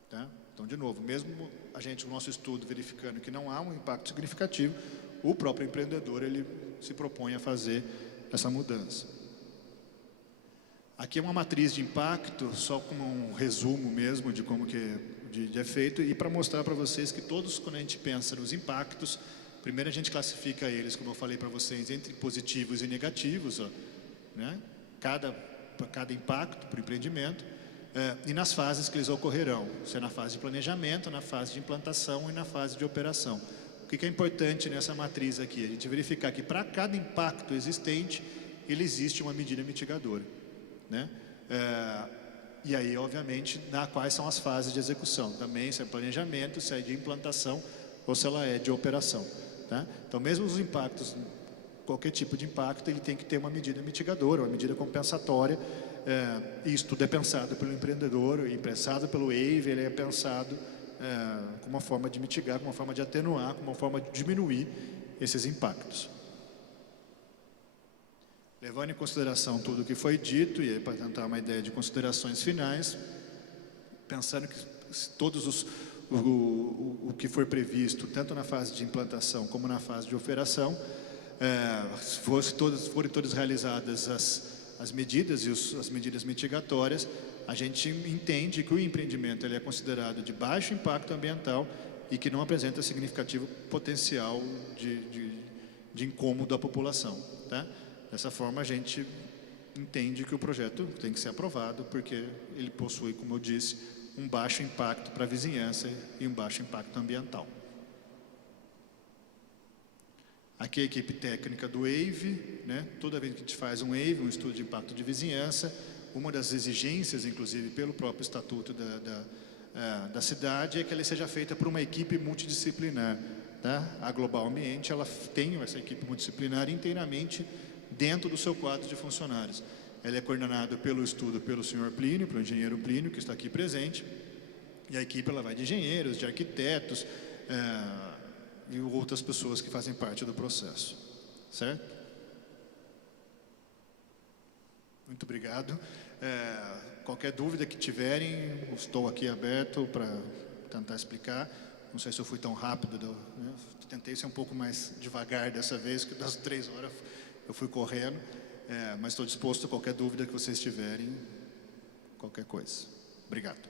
Tá? Então, de novo, mesmo o nosso estudo verificando que não há um impacto significativo, o próprio empreendedor ele se propõe a fazer essa mudança. Aqui é uma matriz de impacto, só como um resumo mesmo de como que é feito, e para mostrar para vocês que todos, quando a gente pensa nos impactos, primeiro a gente classifica eles, como eu falei para vocês, entre positivos e negativos, ó, né? Cada impacto para o empreendimento, e nas fases que eles ocorrerão, se é na fase de planejamento, na fase de implantação e na fase de operação. O que é importante nessa matriz aqui? A gente verificar que para cada impacto existente, ele existe uma medida mitigadora, né? E aí, obviamente, quais são as fases de execução. Também se é planejamento, se é de implantação ou se ela é de operação. Tá? Então, mesmo os impactos, qualquer tipo de impacto, ele tem que ter uma medida mitigadora, uma medida compensatória. E isso tudo é pensado pelo empreendedor, e pensado pelo EIV, ele é pensado com uma forma de mitigar, com uma forma de atenuar, com uma forma de diminuir esses impactos. Levando em consideração tudo o que foi dito, e para tentar uma ideia de considerações finais, pensando que todos o que for previsto, tanto na fase de implantação como na fase de operação, forem todas realizadas as medidas e as medidas mitigatórias, a gente entende que o empreendimento ele é considerado de baixo impacto ambiental e que não apresenta significativo potencial de incômodo à população. Tá? Dessa forma, a gente entende que o projeto tem que ser aprovado, porque ele possui, como eu disse, um baixo impacto para a vizinhança e um baixo impacto ambiental. Aqui a equipe técnica do EIV, né? Toda vez que a gente faz um EIV, um estudo de impacto de vizinhança, uma das exigências, inclusive pelo próprio estatuto da cidade, é que ela seja feita por uma equipe multidisciplinar. Tá? A Global Ambiente, ela tem essa equipe multidisciplinar inteiramente dentro do seu quadro de funcionários. Ela é coordenada pelo senhor Plínio, pelo engenheiro Plínio, que está aqui presente, e a equipe ela vai de engenheiros, de arquitetos e outras pessoas que fazem parte do processo. Certo? Muito obrigado. Qualquer dúvida que tiverem, estou aqui aberto para tentar explicar. Não sei se eu fui tão rápido, né? Tentei ser um pouco mais devagar dessa vez, que das 3 horas eu fui correndo, mas estou disposto a qualquer dúvida que vocês tiverem, qualquer coisa. Obrigado.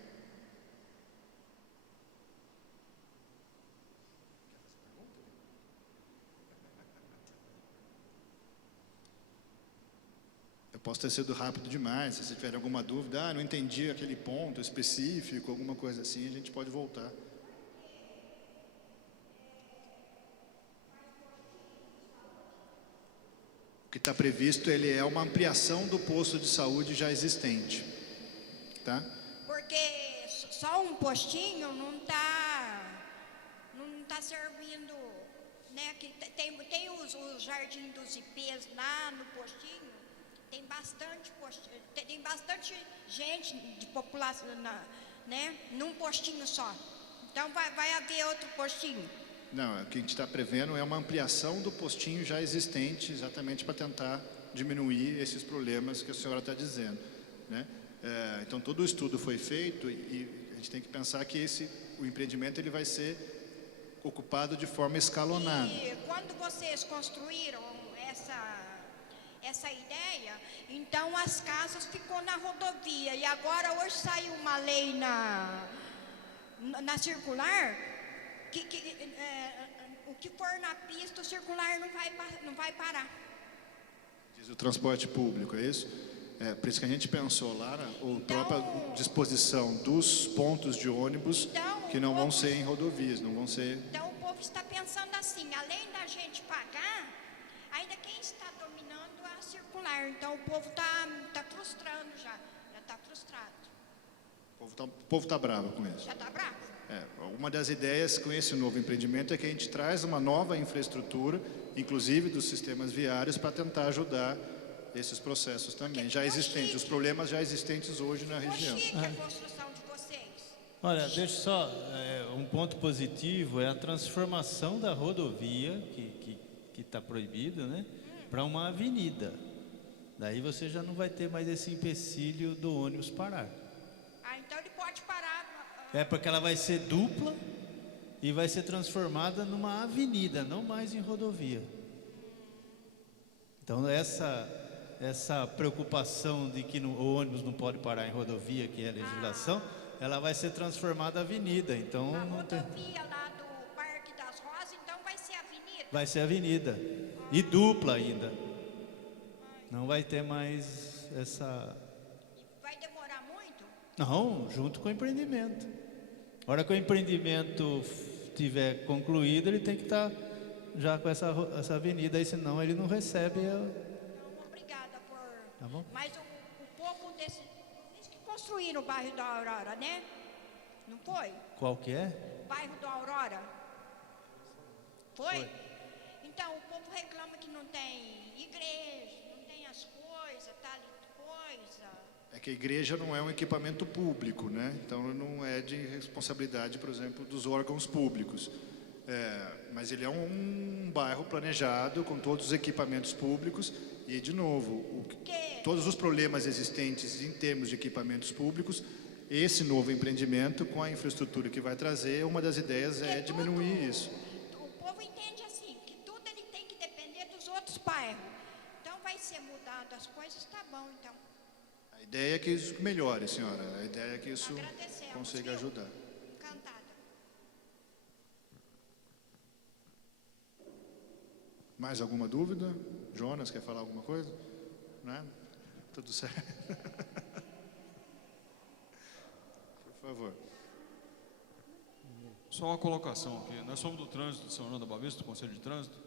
Eu posso ter sido rápido demais, se tiver alguma dúvida, não entendi aquele ponto específico, alguma coisa assim, a gente pode voltar. que está previsto, ele é uma ampliação do posto de saúde já existente, tá? Porque só um postinho não tá servindo, né? Que tem os Jardim dos Ipês lá no postinho, tem bastante postinho, tem bastante gente de população, né? Num postinho só. Então vai haver outro postinho. Não, o que a gente está prevendo é uma ampliação do postinho já existente, exatamente para tentar diminuir esses problemas que a senhora está dizendo, né? Então todo o estudo foi feito e a gente tem que pensar que o empreendimento ele vai ser ocupado de forma escalonada. E quando vocês construíram essa ideia, então as casas ficou na rodovia e agora hoje saiu uma lei na circular que o que for na pista, o circular não vai parar. Diz o transporte público, é isso? Por isso que a gente pensou lá, própria disposição dos pontos de ônibus que não vão ser em rodovias, não vão ser... Então o povo está pensando assim, além da gente pagar, ainda quem está dominando a circular. Então o povo está frustrando já está frustrado. O povo tá bravo com isso. Já está bravo? Uma das ideias com esse novo empreendimento é que a gente traz uma nova infraestrutura, inclusive dos sistemas viários, para tentar ajudar esses processos também, já existentes, os problemas já existentes hoje na região. Chique a construção de vocês. Olha, deixa só, um ponto positivo é a transformação da rodovia, que está proibida, né, para uma avenida. Daí você já não vai ter mais esse empecilho do ônibus parar. Então ele pode parar. Porque ela vai ser dupla e vai ser transformada numa avenida, não mais em rodovia. Então essa preocupação de que o ônibus não pode parar em rodovia, que é a legislação, ela vai ser transformada em avenida. Então A não tem... rodovia lá do Parque das Rosas, então vai ser avenida? Vai ser avenida. E dupla ainda. Não vai ter mais essa... Vai demorar muito? Não, junto com o empreendimento. A hora que o empreendimento estiver concluído, ele tem que estar já com essa avenida, aí senão ele não recebe... Então, obrigada por... Tá bom? Mas o povo vocês que construíram o bairro da Aurora, né? Não foi? Qual que é? Bairro da Aurora. Foi? Então, o povo reclama que não tem igreja, não tem as coisas, tal coisa. É que a igreja não é um equipamento público, né? Então não é de responsabilidade, por exemplo, dos órgãos públicos. Mas ele é um bairro planejado com todos os equipamentos públicos e, de novo, todos os problemas existentes em termos de equipamentos públicos, esse novo empreendimento com a infraestrutura que vai trazer, uma das ideias é diminuir isso. O povo entende assim, que tudo ele tem que depender dos outros bairros. Então vai ser mudado as coisas, tá bom, então. A ideia é que isso melhore, senhora. A ideia é que isso Agradecemos, consiga viu? ajudar. Encantada. Mais alguma dúvida? Jonas, quer falar alguma coisa? Nada? Tudo certo? Por favor. Só uma colocação aqui. Nós somos do trânsito de São João da Boa Vista, do Conselho de Trânsito,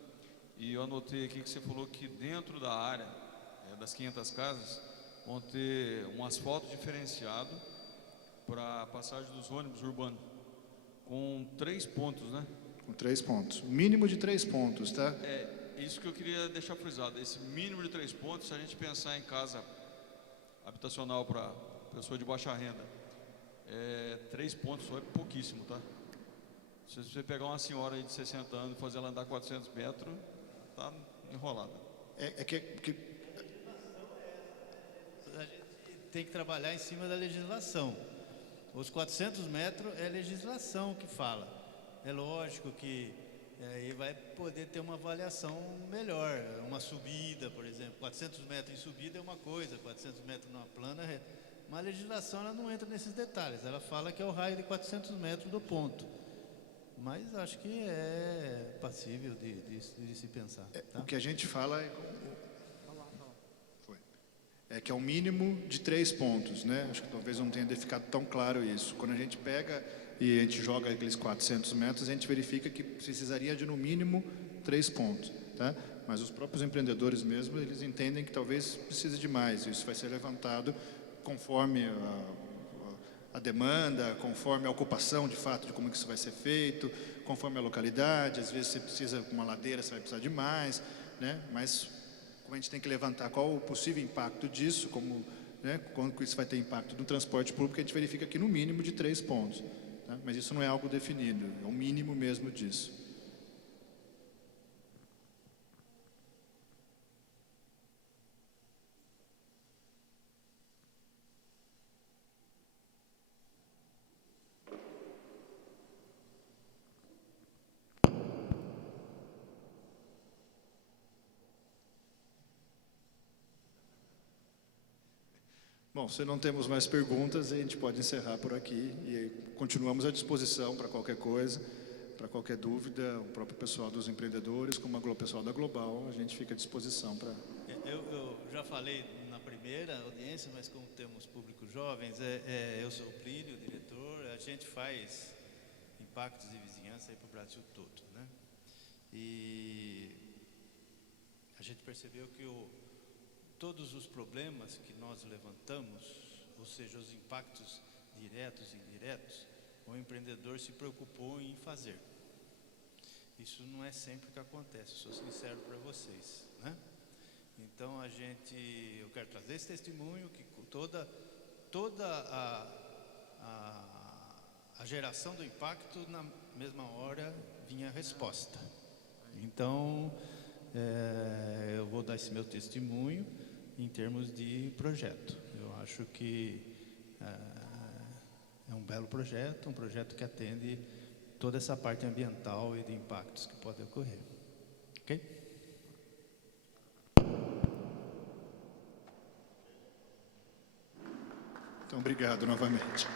e eu anotei aqui que você falou que dentro da área das 500 casas vão ter um asfalto diferenciado para a passagem dos ônibus urbanos, com 3 pontos, né? Com 3 pontos. Mínimo de 3 pontos, tá? Isso que eu queria deixar frisado. Esse mínimo de 3 pontos, se a gente pensar em casa habitacional para pessoa de baixa renda, 3 pontos só é pouquíssimo, tá? Se você pegar uma senhora aí de 60 anos e fazer ela andar 400 metros, tá enrolada. A gente tem que trabalhar em cima da legislação. Os 400 metros é a legislação que fala. É lógico que aí vai poder ter uma avaliação melhor. Uma subida, por exemplo. 400 metros em subida é uma coisa, 400 metros numa plana é... Mas a legislação ela não entra nesses detalhes. Ela fala que é o raio de 400 metros do ponto. Mas acho que é passível de se pensar. Tá? O que a gente fala é que é o mínimo de 3 pontos, né? Acho que talvez não tenha ficado tão claro isso. Quando a gente pega e a gente joga aqueles 400 metros, a gente verifica que precisaria de no mínimo 3 pontos, tá? mas os próprios empreendedores mesmo, eles entendem que talvez precise de mais. Isso vai ser levantado conforme a demanda, conforme a ocupação de fato de como que isso vai ser feito, conforme a localidade. Às vezes você precisa de uma ladeira, você vai precisar de mais, né? Mas como a gente tem que levantar qual o possível impacto disso, como, né, quando isso vai ter impacto no transporte público, a gente verifica aqui no mínimo de 3 pontos. Tá? Mas isso não é algo definido, é o mínimo mesmo disso. Bom, se não temos mais perguntas, a gente pode encerrar por aqui e continuamos à disposição para qualquer coisa, para qualquer dúvida, o próprio pessoal dos empreendedores, como o pessoal da Global, a gente fica à disposição para... Eu já falei na primeira audiência, mas como temos públicos jovens, eu sou o Plínio, o diretor, a gente faz impactos de vizinhança para o Brasil todo, né? E a gente percebeu que todos os problemas que nós levantamos, ou seja, os impactos diretos e indiretos, o empreendedor se preocupou em fazer. Isso não é sempre que acontece, sou sincero para vocês, né? Então eu quero trazer esse testemunho que toda a geração do impacto, na mesma hora vinha a resposta. Então eu vou dar esse meu testemunho em termos de projeto. Eu acho que é um belo projeto, um projeto que atende toda essa parte ambiental e de impactos que podem ocorrer. Ok? Então, obrigado novamente.